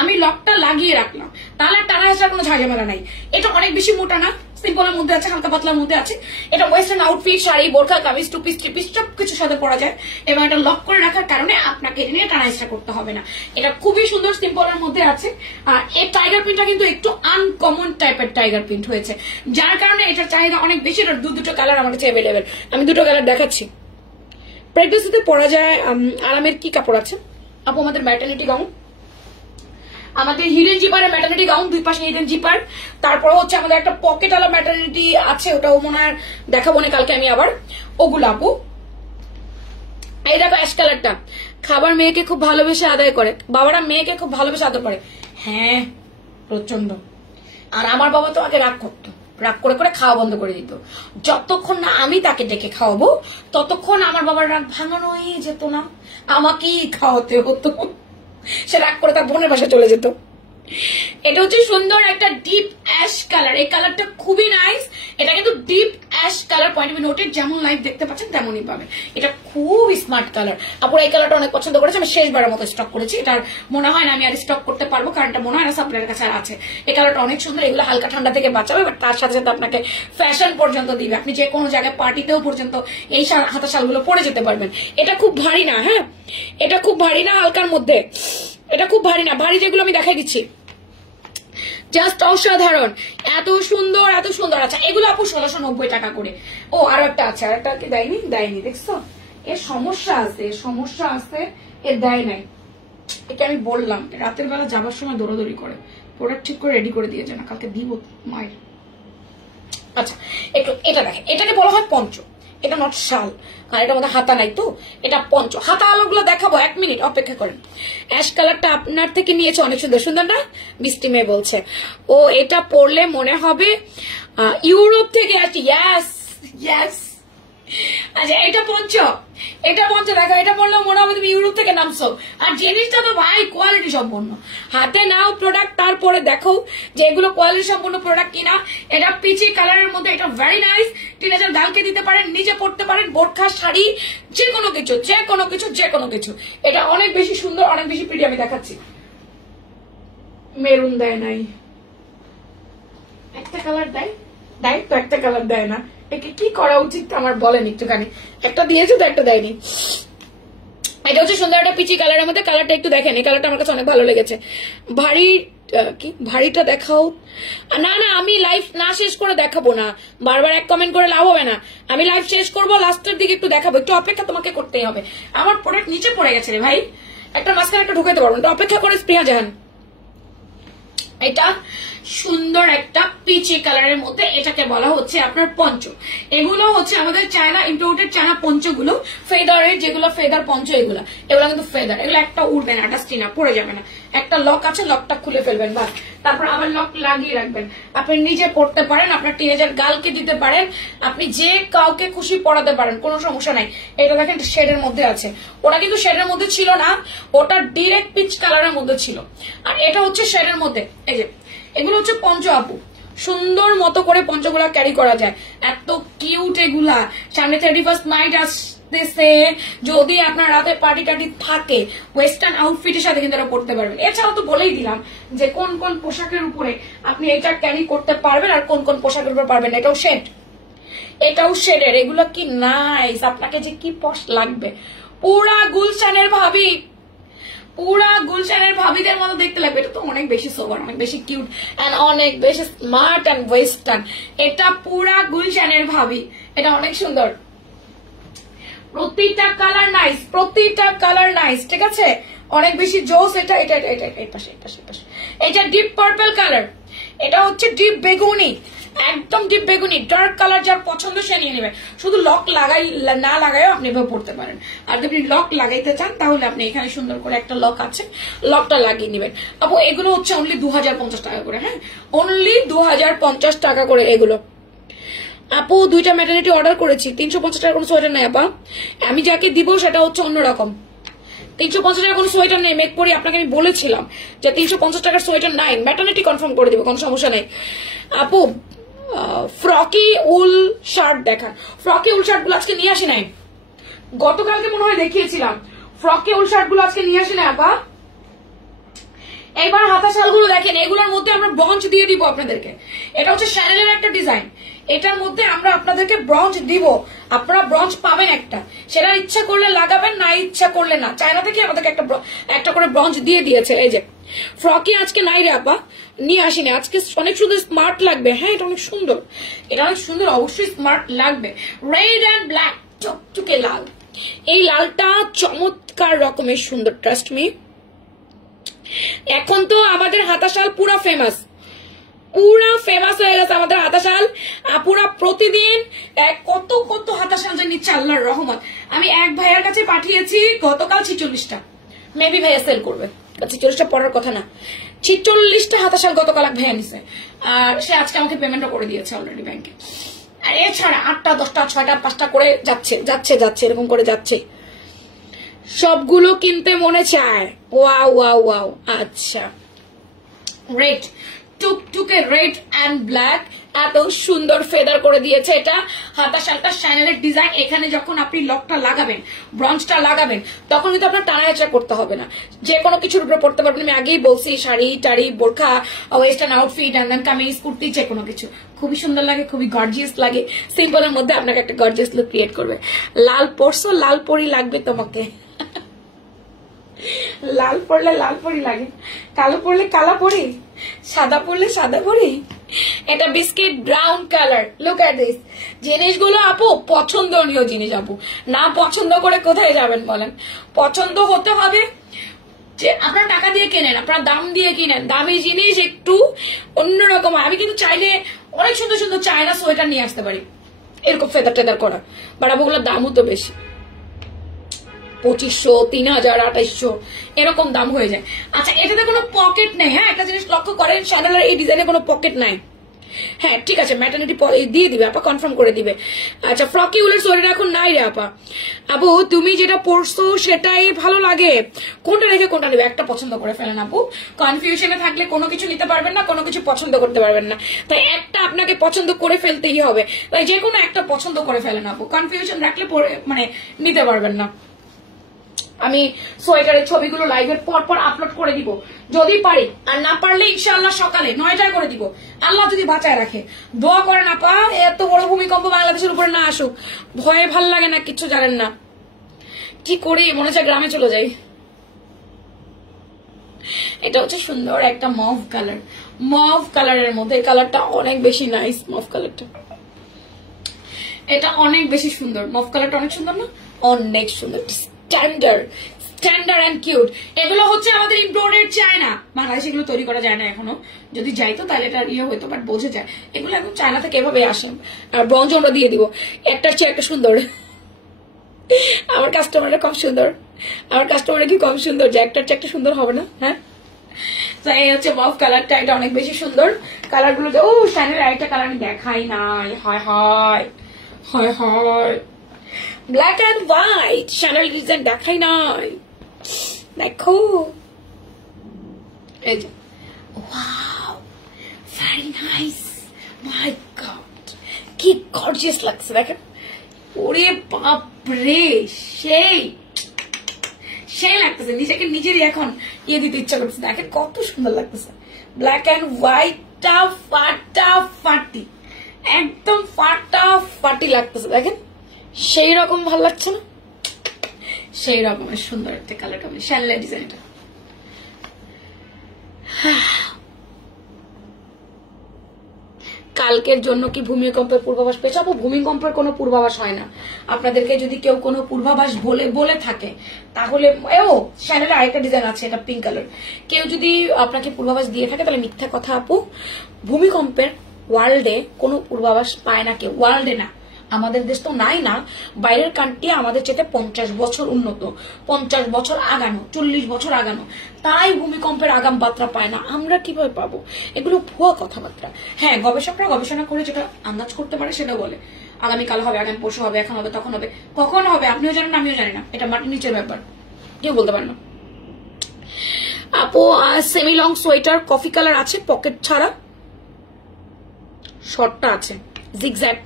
আমি লকটা লাগিয়ে রাখলাম, তাহলে টানা আসার কোনো ঝামেলা নাই। এটা অনেক বেশি মোটা না, সিম্পলের মধ্যে আছে, হালকা পাতলার মধ্যে আছে। এটা ওয়েস্টার্ন আউটফিট, শাড়ি, বোরখা, কামিজ, টুপিস, ট্রিপিস সবকিছুর সাথে পরা যায়। এবং এটা লক করে রাখার কারণে আপনাকে এটা নিয়ে টানা আশা করতে হবে না। এটা খুবই সুন্দর, সিম্পলের মধ্যে আছে। আর এই টাইগার প্রিন্টটা কিন্তু একটু আনকমন টাইপের টাইগার প্রিন্ট হয়েছে, যার কারণে এটার চাহিদা অনেক বেশি। এটার দুটো কালার আমার কাছে অ্যাভেলেবেল, আমি 2টো কালার দেখাচ্ছি। প্রেগনেন্সিতে পরা যায় আরামের কি কাপড় আছে আপু? আমাদের ম্যাটারনিটি গাউন, আমাদের হিডেন জিপারের ম্যাটারনিটি গাউন, 2 পাশে হিডেন জিপার। তারপর হচ্ছে আমাদের একটা পকেট আলা ম্যাটারনিটি আছে, ওটাও মনে হয় দেখাবো না কালকে আমি আবার, ওগুলো আপু। এই দেখো অ্যাশ কালারটা, খাবার মেয়েকে খুব ভালোবেসে আদায় করে, বাবারা মেয়েকে খুব ভালোবেসে আদর করে। হ্যাঁ, প্রচন্ড। আর আমার বাবা তো আগে রাগ করতো, রাগ করে করে খাওয়া বন্ধ করে দিত। যতক্ষণ না আমি তাকে ডেকে খাওয়াবো ততক্ষণ আমার বাবার রাগ ভাঙানোই যেত না, আমাকেই খাওয়াতে হতো। সে রাগ করে তার বোনের বাসায় চলে যেত। এটা হচ্ছে সুন্দর একটা ডিপ অ্যাশ কালার, এই কালারটা খুবই নাইস। এটা কিন্তু deep ash colour, point be noted, যেমন লাইভ দেখতে পাচ্ছেন তেমনই পাবেন। এটা খুব স্মার্ট কালার। আপনারা এই কালারটা অনেক পছন্দ করেছে, আমি শেষবারের মতো স্টক করেছি। এটার মনে হয় না আমি আর স্টক করতে পারবো, কারণ এটা মনে হয় না সাপ্লাইয়ের কাছে আর আছে। এই কালারটা অনেক সুন্দর, এগুলো হালকা ঠান্ডা থেকে বাঁচাবে, বাট তার সাথে সাথে আপনাকে ফ্যাশন পর্যন্ত দিবে। আপনি যে কোনো জায়গায় পার্টিতেও পর্যন্ত এই হাতা শালগুলো পরে যেতে পারবেন। এটা খুব ভারী না, হ্যাঁ এটা খুব ভারী না, হালকার মধ্যে। এটা খুব ভারী না, ভারী যেগুলো আমি দেখাই দিচ্ছি, জাস্ট অসাধারণ, এত সুন্দর এত সুন্দর। আচ্ছা, এগুলো আপু 1690 টাকা করে। ও আরো একটা আছে, আর একটা কি দেয়নি? দেয়নি, দেখছো? এর সমস্যা আছে, সমস্যা আছে, এর দেয় নাই। এটা আমি বললাম, রাতের বেলা যাবার সময় দৌড়াদৌড়ি করে, প্রোডাক্ট ঠিক করে রেডি করে দিয়েছে না, কালকে দিব মায়ের। আচ্ছা, একটু এটা দেখেন, এটাকে বলা হয় পঞ্চ, এটা নট শাল, আর এটা মধ্যে হাতা নাই তো, এটা পঞ্চ। হাতা আলোগুলো দেখাবো, 1 মিনিট অপেক্ষা করেন। অ্যাশ কালারটা আপনার থেকে নিয়েছে, অনেক সুন্দর সুন্দর না? মিষ্টি মেয়ে বলছে ও এটা পরলে মনে হবে ইউরোপ থেকে আসছে। ইয়াস ইয়াস। আচ্ছা, এটা পঞ্চ, এটা পঞ্চে দেখো, এটা পড়লেও মনে হবে তুমি ইউরোপ থেকে নামছো। আর জিনিসটা তো ভাই কোয়ালিটি সম্পন্ন, হাতে নাও প্রোডাক্ট, তারপরে দেখো যে এগুলো কোয়ালিটি সম্পন্ন প্রোডাক্ট কিনা। এটা পিচি কালারের মধ্যে, এটা ভেরি নাইস। টিনেজার গালকে দিতে পারেন, নিজে পড়তে পারেন, বোরখা, শাড়ি, যে কোনো কিছু, যে কোনো কিছু, যে কোনো কিছু। এটা অনেক বেশি সুন্দর, অনেক বেশি প্রিটি। আমি দেখাচ্ছি, মেরুন দেয় নাই, একটা কালার দেয়, দেয় তো একটা কালার দেয় না। একে কি করা উচিত আমার বলেন একটুখানি। একটা দিয়েছে তো একটা দেয়নি। এটা হচ্ছে সুন্দর একটা পিচি কালারের মধ্যে। কালারটা একটু দেখেন, এই কালারটা আমার কাছে অনেক ভালো লেগেছে। ভারী কি ভারীটা দেখাও না, না আমি লাইভ না শেষ করে দেখাবো না, বারবার এক কমেন্ট করে লাভ হবে না। আমি লাইভ শেষ করবো, লাস্টের দিকে একটু দেখাবো, একটু অপেক্ষা তোমাকে করতেই হবে। আমার প্রোডাক্ট নিচে পড়ে গেছে রে ভাই, একটা মাঝখানে একটা ঢুকাইতে পারবো না, অপেক্ষা করে স্প্রিয়া জাহান। এটা সুন্দর একটা পিচি কালারের মধ্যে, এটাকে বলা হচ্ছে আপনার পঞ্চ। এগুলো হচ্ছে আমাদের চায়না ইম্পোর্টেড চায়না পঞ্চগুলো, ফেদারের যেগুলো ফেদার পঞ্চ, এগুলো কিন্তু ফেদার। এগুলো একটা উড়বে না, ডাস্টি না, পড়ে যাবে না। একটা লক আছে, লকটা খুলে ফেলবেন বাস, তারপর আবার লক লাগিয়ে রাখবেন। আপনি নিজে পড়তে পারেন, আপনার টিনেজার গালকে দিতে পারেন, আপনি যে কাউকে খুশি পড়াতে পারেন, কোনো সমস্যা নাই। এটা দেখেন শেডের মধ্যে আছে, ওটা কিন্তু শেডের মধ্যে ছিল না, ওটা ডিরেক্ট পিচ কালারের মধ্যে ছিল। আর এটা হচ্ছে শেডের মধ্যে। এই যে এগুলো হচ্ছে পঞ্চ আপু, সুন্দর মতো করে পঞ্চগুলা ক্যারি করা যায়, এত কিউট এগুলা। সামনে 31st নাইট আসতেছে, যদি আপনার রাতে পার্টি টার্টি থাকে, ওয়েস্টার্ন আউটফিটের সাথে কিন্তু এটা পড়তে পারবেন। এছাড়াও তো বলেই দিলাম যে কোন কোন পোশাকের উপরে আপনি এটা ক্যারি করতে পারবেন আর কোন কোন পোশাকের উপর পারবেন। এটাও শেড, এটাও শেডের। এগুলো কি নাইস, আপনাকে যে কি পশ লাগবে। পুরা গুলশানের ভাবি, পুরা গুলশানের ভাবিদের মতো দেখতে লাগবে। এটা তো অনেক বেশি সোবার, অনেক বেশি কিউট এন্ড অনেক বেশি স্মার্ট এন্ড ওয়েস্টার্ন। এটা পুরা গুলশানের ভাবি, এটা অনেক সুন্দর। প্রতিটা কালার নাইস, প্রতিটা কালার নাইস, ঠিক আছে, অনেক বেশি জোস। এটা এটা এটা এই পাশে, এই পাশে, এই পাশে। এটা ডিপ পার্পল কালার, এটা হচ্ছে ডিপ বেগুনি, একদম ডিপ বেগুনি। ডার্ক কালার যার পছন্দ সে নিয়ে নেবে। শুধু লক লাগাই না লাগাইও আপনি এভাবে পড়তে পারেন। আর যদি লক লাগাইতে চান তাহলে আপনি এখানে সুন্দর করে একটা লক আছে, লকটা লাগিয়ে নেবেন। আপু এগুলো হচ্ছে অনলি 2050 টাকা করে, হ্যাঁ অনলি 2050 টাকা করে এগুলো। আপু দুইটা ম্যাটারনিটি অর্ডার করেছি, 350 টাকার কোনো সোয়েটার নাই আপা। আমি যাকে দিব সেটা হচ্ছে অন্যরকম। 350 টাকার কোনো সোয়েটার নেই, মেক করি আপনাকে আমি বলেছিলাম যে 350 টাকার সোয়েটার নাই, ম্যাটারনিটি কনফার্ম করে দিব, কোনো সমস্যা নাই। আপু ফ্রকি উল শার্ট দেখান। ফ্রকি উল শার্ট গুলো আজকে নিয়ে আসি নাই, গতকালকে মনে হয় দেখিয়েছিলাম। ফ্রকি উল শার্ট গুলো আজকে নিয়ে আসি নাই আপা। এবার হাতা শাল গুলো দেখেন, এগুলোর মধ্যে আমরা ব্রঞ্চ দিয়ে দিব আপনাদেরকে। এটা হচ্ছে শ্যানেলের একটা ডিজাইন, এটার মধ্যে আমরা আপনাদেরকে ব্রঞ্চ দিব, আপনারা ব্রঞ্চ পাবেন একটা, সেটা ইচ্ছা করলে লাগাবেন, না ইচ্ছা করলে না। চায়না থেকে আমাদেরকে একটা করে ব্রঞ্চ দিয়ে দিয়েছে। এই যে ফ্রকি আজকে নাই রে আপা, নিয়ে আসিনি আজকে। অনেক সুন্দর স্মার্ট লাগবে, হ্যাঁ এটা অনেক সুন্দর, এটা অনেক সুন্দর, অবশ্যই স্মার্ট লাগবে। রেড অ্যান্ড ব্ল্যাক, চকচকে লাল। এই লালটা চমৎকার রকমের সুন্দর, ট্রাস্ট মি। এখন তো আমাদের হাতাশাল পুরা ফেমাস, পুরা ফেমাস হয়ে গেছে আমাদের হাতাশাল। পুরা প্রতিদিন কত কত হাতাশাল যে নিচ্ছে আল্লাহর রহমত। আমি এক ভাইয়ার কাছে পাঠিয়েছি গতকাল 46টা, মেবি ভাইয়া সেল করবে, 46টা পড়ার কথা না, 46টা হাতাশাল গতকাল এক ভাইয়া নিছে। আর সে আজকে আমাকে পেমেন্টও করে দিয়েছে অলরেডি ব্যাংকে। আর এছাড়া 8টা 10টা 6টা 5টা করে যাচ্ছে যাচ্ছে যাচ্ছে, এরকম করে যাচ্ছে। সবগুলো কিনতে মনে চায়। Wow wow wow. আচ্ছা রেড, টুকটুকে রেড অ্যান্ড ব্ল্যাক, এত সুন্দর ফেদার করে দিয়েছে। এটা হাতাশালটা শ্যানেলের ডিজাইন। এখানে যখন আপনি লকটা লাগাবেন, ব্রঞ্চটা লাগাবেন, তখন কিন্তু আপনার টানা হেঁচড়া করতে হবে না, যে কোনো কিছুর উপরে পড়তে পারবেন। আমি আগেই বলছি, শাড়ি টাড়ি, বোরখা, ওয়েস্টার্ন আউটফিট, অ্যান্ড দেন কামিজ, কুর্তি, যে কোনো কিছু খুবই সুন্দর লাগে, খুবই গর্জিয়াস লাগে। সিম্পলের মধ্যে আপনাকে একটা গর্জিয়াস লুক ক্রিয়েট করবে। লাল পরশো, লাল পরি লাগবে তোমাকে। লাল পরলে লাল পরি লাগে, কালো পরলে কালা পরি, সাদা পরলে সাদা পরি। এটা biscuit brown colour. Look at this. জিনিসগুলো আপু পছন্দনীয় জিনিস আপু, না পছন্দ করে কোথায় যাবেন বলেন? পছন্দ হতে হবে। যে আপনারা টাকা দিয়ে কেনেন, আপনারা দাম দিয়ে কিনেন, দামি জিনিস একটু অন্যরকম। আমি কিন্তু চাইলে অনেক সুন্দর সুন্দর চায়না সোয়েটার নিয়ে আসতে পারি, এরকম ফেদার টেদার করা, বাট ওগুলোর দামও তো বেশি, 2500, 3000, 2800 এরকম দাম হয়ে যায়। আচ্ছা এটাতে কোনো পকেট নেই, হ্যাঁ একটা জিনিস লক্ষ্য করেন, শ্যানেলের এই ডিজাইনে কোনো পকেট নাই, হ্যাঁ ঠিক আছে, ম্যাটারনিটি দিয়ে দিবে আপা, কনফার্ম করে দিবে। আচ্ছা, ফ্রকি উলের সোয়েটার এখন নাই রে আপা। আপু তুমি যেটা পরছো সেটাই ভালো লাগে, কোনটা রেখে কোনটা নেবে একটা পছন্দ করে ফেলেন আপু। কনফিউশনে থাকলে কোনো কিছু নিতে পারবেন না, কোনো কিছু পছন্দ করতে পারবেন না, তাই একটা আপনাকে পছন্দ করে ফেলতেই হবে। তাই যে কোনো একটা পছন্দ করে ফেলেন আপু, কনফিউশন রাখলে মানে নিতে পারবেন না। আমি সোয়েটারের ছবিগুলো লাইভের পর পর আপলোড করে দিব যদি পারি, আর না পারলে ইনশাআল্লাহ সকালে 9টায় করে দিব, আল্লাহ যদি বাঁচায় রাখে। দোয়া করেন আপা, এত বড় ভূমিকম্প বাংলাদেশের উপরে না আসুক। ভয়ে ভাল লাগে না, কিচ্ছু জানেন না কি করি, মনে হচ্ছে গ্রামে চলে যাই। এটা হচ্ছে সুন্দর একটা মভ কালার, মভ কালারের মধ্যে এই কালারটা অনেক বেশি নাইস। মভ কালারটা এটা অনেক বেশি সুন্দর, মভ কালারটা অনেক সুন্দর না, অনেক সুন্দর, স্ট্যান্ডার্ড এন্ড কিউট। এগুলো হচ্ছে আমাদের ইম্পোর্টেড চায়না, বাংলাদেশে এগুলো তৈরি করা যায় না এখনো, যদি যাইতো তাহলে এটা ইয়ে হইতো, বাট বোঝা যায় এগুলো এখন চায়না থেকে এভাবে আসে। আর ব্রঞ্জ আমরা দিয়ে দিব, একটার চেয়ে একটা সুন্দর। আমার কাস্টমারটা কম সুন্দর, আমার কাস্টমারটা কি কম সুন্দর যে একটার চেয়ে একটা সুন্দর হবে না? হ্যাঁ, তো এই হচ্ছে মভ কালারটা, এটা অনেক বেশি সুন্দর। কালার গুলো ও শ্যানেল আরেকটা কালার আমি দেখাই নাই, হয় হয় হয় হয়, black and white Chanel design দেখাই নাই, দেখো এই যে, wow very nice, my god কি গর্জিয়াস লাগছে দেখেন, ওরে বাপরে সেই সেই লাগতেছে, নিজেকে নিজেরই এখন ইয়ে দিতে ইচ্ছা করতেছে, দেখেন কত সুন্দর লাগতেছে। ব্ল্যাক এন্ড হোয়াইটটা ফাটাফাটি, একদম ফাটাফাটি লাগতেছে, দেখেন সেই রকম ভালো লাগছে না, সেই রকমের সুন্দর একটা কালারটা, শ্যানেলের ডিজাইনটা। কালকের জন্য কি ভূমিকম্পের পূর্বাভাস পেয়েছে? আপু ভূমিকম্পের কোনো পূর্বাভাস হয় না, আপনাদেরকে যদি কেউ কোনো পূর্বাভাস বলে থাকে তাহলে ও শ্যানেলে আরেকটা ডিজাইন আছে, এটা পিঙ্ক কালার, কেউ যদি আপনাকে পূর্বাভাস দিয়ে থাকে তাহলে মিথ্যা কথা আপু। ভূমিকম্পের ওয়ার্ল্ডে কোনো পূর্বাভাস পায় না কেউ, ওয়ার্ল্ডে না, আমাদের দেশ তো নাই না, বাইরের কান্ট্রি আমাদের চেয়ে 50 বছর উন্নত, 50 বছর আগানো, 40 বছর আগানো, তাই ভূমিকম্পের আগাম বার্তা পায় না, আমরা কিভাবে পাবো? এগুলো ভুয়া কথাবার্তা। হ্যাঁ, গবেষকরা গবেষণা করে যেটা আন্দাজ করতে পারে সেটা বলে, আগামীকাল হবে, আগামী পরশু হবে, এখন হবে, তখন হবে, কখন হবে আপনিও জানেন আমিও জানি না, এটা মাটির নিচের ব্যাপার, কেউ বলতে পারে না। আপু semi long sweater coffee colour আছে, পকেট ছাড়া, শর্টটা আছে, জিগজ্যাগ,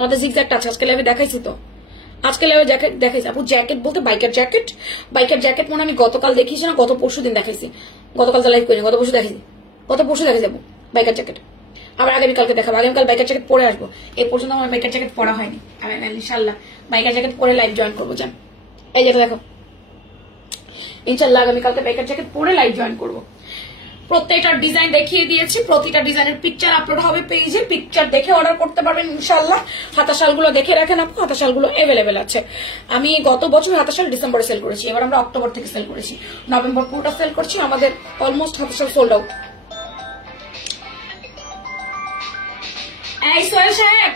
আমাদের জিগজ্যাগটা আছে, আজকে লাইভে দেখাইছি তো, আজকে লাইভে দেখাইছি আপু। জ্যাকেট বলতে বাইকার জ্যাকেট, বাইকার জ্যাকেট মনে আমি গতকাল দেখিয়েছি না, গত পরশু দিন দেখাইছি, গতকাল তো লাইভ করিনি, গত পরশু দেখাইছি, গত পরশু দেখাইছি আপু বাইকার জ্যাকেট, আবার আগামীকালকে দেখাবো, আগামীকাল বাইকার জ্যাকেট পরে আসবো, এই পর্যন্ত আমার বাইকার জ্যাকেট পরা হয়নি, আমি ইনশাল্লাহ বাইকার জ্যাকেট পরে লাইভ জয়েন করবো, জান এই যেটা দেখো, ইনশাল্লাহ আগামীকালকে বাইকার জ্যাকেট পরে লাইভ জয়েন করবো। প্রত্যেকটা ডিজাইন দেখিয়ে দিয়েছি, প্রতিটা ডিজাইনের পিকচার আপলোড হবে পেজে, পিকচার দেখে অর্ডার করতে পারবেন ইনশাআল্লাহ। হাতাশালগুলো দেখে রাখেন আপু, হাতাশালগুলো অ্যাভেলেবেল আছে। আমি গত বছর হাতাশাল ডিসেম্বরে সেল করেছি, এবার আমরা অক্টোবর থেকে সেল করেছি, নভেম্বর পুরোটা সেল করছি, আমাদের অলমোস্ট হাতাশাল সোল্ড আউট। এই সোহেল সাহেব,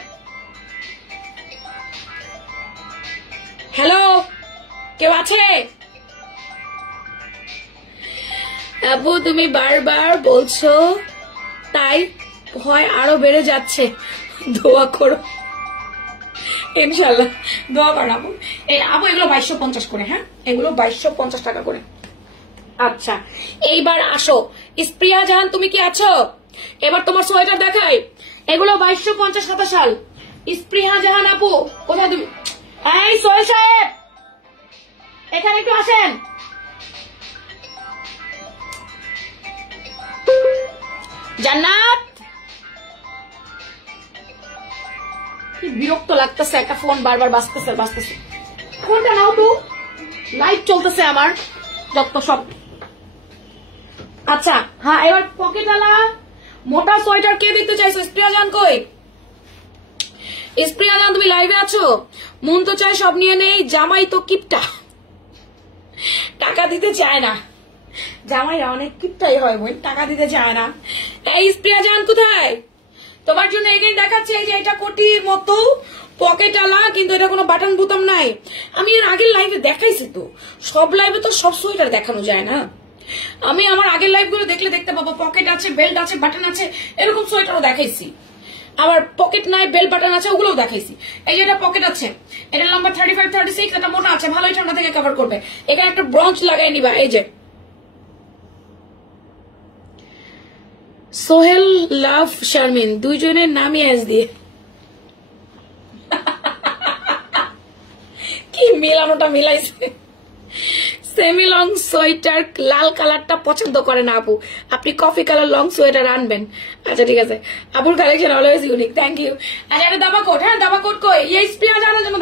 হ্যালো, কেউ আছে? আপু তুমি বারবার বলছো তাই ভয় আরো বেড়ে যাচ্ছে, দোয়া করো ইনশাল্লাহ, দোয়া করো আপু। আপু এগুলো 2250 করে, হ্যাঁ এগুলো 2250 টাকা করে। আচ্ছা এইবার আসো স্প্রিয়া জাহান, তুমি কি আছো? এবার তোমার সোয়েটার দেখাই, এগুলো 2250 হাতাশাল। স্প্রিয়া জাহান আপু কোথায় তুমি? এই সোহেল সাহেব এখানে একটু আসেন। জান্নাত, বিরক্ত লাগতেছে, একটা ফোন বারবার বাজতেছে, ফোনটা নাও তো, লাইভ চলতেছে আমার, যত সব। আচ্ছা হ্যাঁ, এবার পকেটওয়ালা মোটা সোয়েটার কে দেখতে চাইছো? স্প্রিয়া জান কই? স্প্রিয়া জান তুমি লাইভে আছো? মন তো চায় সব নিয়ে নেই, জামাই তো কিপটা, টাকা দিতে চায় না, জামাইরা অনেক কিপটাই হয় বোন, টাকা দিতে চায় না। এই স্প্রিয়া জান কোথায়? তোমার জন্য এগেইন দেখাচ্ছে, এই যে এটা কোটির মতো পকেটওয়ালা, কিন্তু এটা কোনো বাটন বুতাম নাই। আমি এর আগের লাইভে দেখাইছি তো, সব লাইভে তো সব সোয়েটার দেখানো যায় না, আমি আমার আগের লাইভ গুলো দেখলে দেখতে পাবো পকেট আছে, বেল্ট আছে, বাটন আছে, এরকম সোয়েটারও দেখাইছি। আবার পকেট নাই, বেল্ট বাটন আছে, ওগুলোও দেখাইছি। এই যে এটা পকেট আছে, এটা লম্বা 35-36, এটা মোটা আছে, ভালোই ঠান্ডা থেকে কভার করবে। এখানে একটা ব্রঞ্চ লাগাই নিবা। এই যে সোহেল লাভ শারমিন, দুইজনের নামই এস দিয়ে কি মিলানোটা মিলাইছে। সেমি লং সোয়েটার লাল কালারটা পছন্দ করে না আপু, আপনি কফি কালার লং সোয়েটার আনবেন। আচ্ছা ঠিক আছে, আপুর collection always unique, thank you. আচ্ছা এটা দাবা কোট, হ্যাঁ দাবা কোট কই? এই স্প্রে আনার জন্য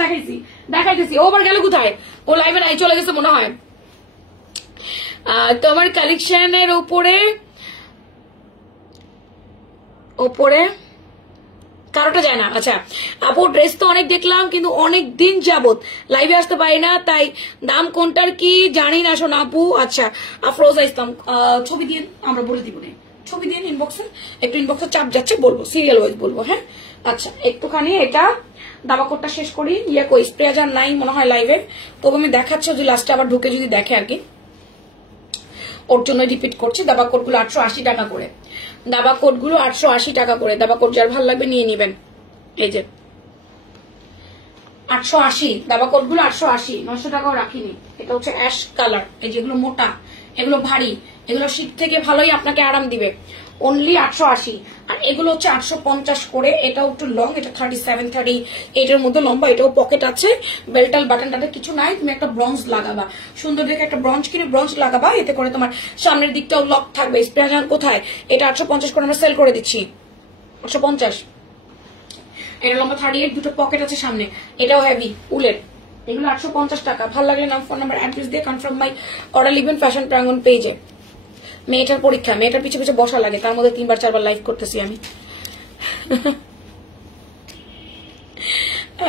দেখাইতেছি। ও আবার গেল কোথায়? ও লাইভে নাই, চলে গেছে মনে হয়। তোমার কালেকশনের ওপরে কারোটা যায় না। আচ্ছা আপু ড্রেস তো অনেক দেখলাম, কিন্তু অনেক দিন যাবত লাইভে আসতে পারি না, তাই দাম কোনটার কি জানি না শোনা আপু। আচ্ছা আফরোজা ইসলাম, ছবি দিয়ে আমরা বলে দিব না, ছবি দিয়ে ইনবক্সে, একটু ইনবক্সে চাপ যাচ্ছে, বলবো সিরিয়াল ওয়াইজ বলবো। হ্যাঁ আচ্ছা একটুখানি এটা দাবা কোটটা শেষ করি। ইয়ে কই স্প্রে যার নাই মনে হয় লাইভে, তবু আমি দেখাচ্ছি, যদি লাস্টে আবার ঢুকে যদি দেখে আর কি, ওর জন্য রিপিট করছি। দাবা কোট গুলো 880 টাকা করে, দাবা কোট গুলো 880 টাকা করে। দাবা কোট যার ভালো লাগবে নিয়ে নিবেন। এই যে 880 দাবা কোট গুলো 880, 900 টাকাও রাখিনি। এটা হচ্ছে অ্যাশ কালার। এই যেগুলো মোটা, এগুলো ভারী, এগুলো শীত থেকে ভালোই আপনাকে আরাম দিবে। অনলি 880। আর এগুলো হচ্ছে 850 করে। এটাও একটু লং, এটা 37-38 মধ্যে লম্বা, এটাও পকেট আছে, বেল্টাল বাটন টাটে কিছু নাই। তুমি একটা ব্রঞ্জ লাগাবা, সুন্দর দেখে একটা ব্রঞ্জ কিনে ব্রঞ্জ লাগাবা, এতে করে তোমার সামনের দিকটাও লক থাকবে। স্প্রে জান কোথায়? এটা 850 করে আমরা সেল করে দিচ্ছি, 850। এটা লম্বা 38, দুটো পকেট আছে সামনে, এটাও হেভি উলের। এগুলো 850 টাকা। ভালো লাগলে নাম, ফোন নাম্বার, অ্যাড্রেস দিয়ে কনফার্ম মাই অর্ডার লিখবেন ফ্যাশন প্রাঙ্গন পেজে। মেয়েটার পরীক্ষা, মেয়েটার পিছু পিছু বসা লাগে, তার মধ্যে 3-4বার লাইভ করতেছি আমি।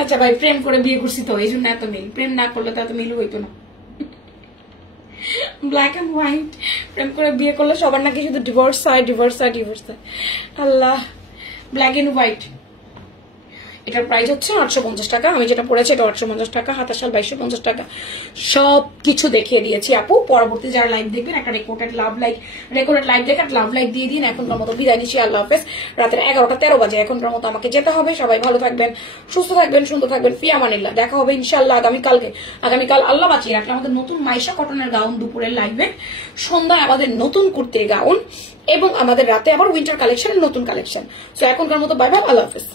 আচ্ছা ভাই, প্রেম করে বিয়ে করছি তো এই জন্য এত মিল, প্রেম না করলে তো এত মিল হইতো না। ব্ল্যাক এন্ড হোয়াইট, প্রেম করে বিয়ে করলে সবার নাকি শুধু ডিভোর্স হয়। আল্লাহ, ব্ল্যাক এন্ড হোয়াইট। এটার প্রাইস হচ্ছে 850 টাকা। আমি যেটা পড়েছি এটা 850 টাকা, হাতার শাল 2250 টাকা। সবকিছু দেখিয়ে দিয়েছি আপু। পরবর্তী যারা লাইভ দেখবেন একটা রেকর্ডেড লাইভ দেখে লাভ লাইভ দিয়ে দিন। এখনকার মতো বিদায় নিচ্ছি, আল্লাহ হাফেজ। রাতের 11টা 13 বাজে এখনকার মতো আমাকে যেতে হবে। সবাই ভালো থাকবেন, সুস্থ থাকবেন, সুন্দর থাকবেন, ফি আমানিল্লাহ। দেখা হবে ইনশাআল্লাহ আগামীকাল আল্লাহ বাঁচিয়ে রাখলে আমাদের নতুন মাইশা কটনের গাউন দুপুরের লাইভে, সন্ধ্যায় আমাদের নতুন কুর্তির গাউন, এবং আমাদের রাতে আবার উইন্টার কালেকশন, নতুন কালেকশন। সো এখনকার মতো বাই বাই, আল্লাহ হাফেজ।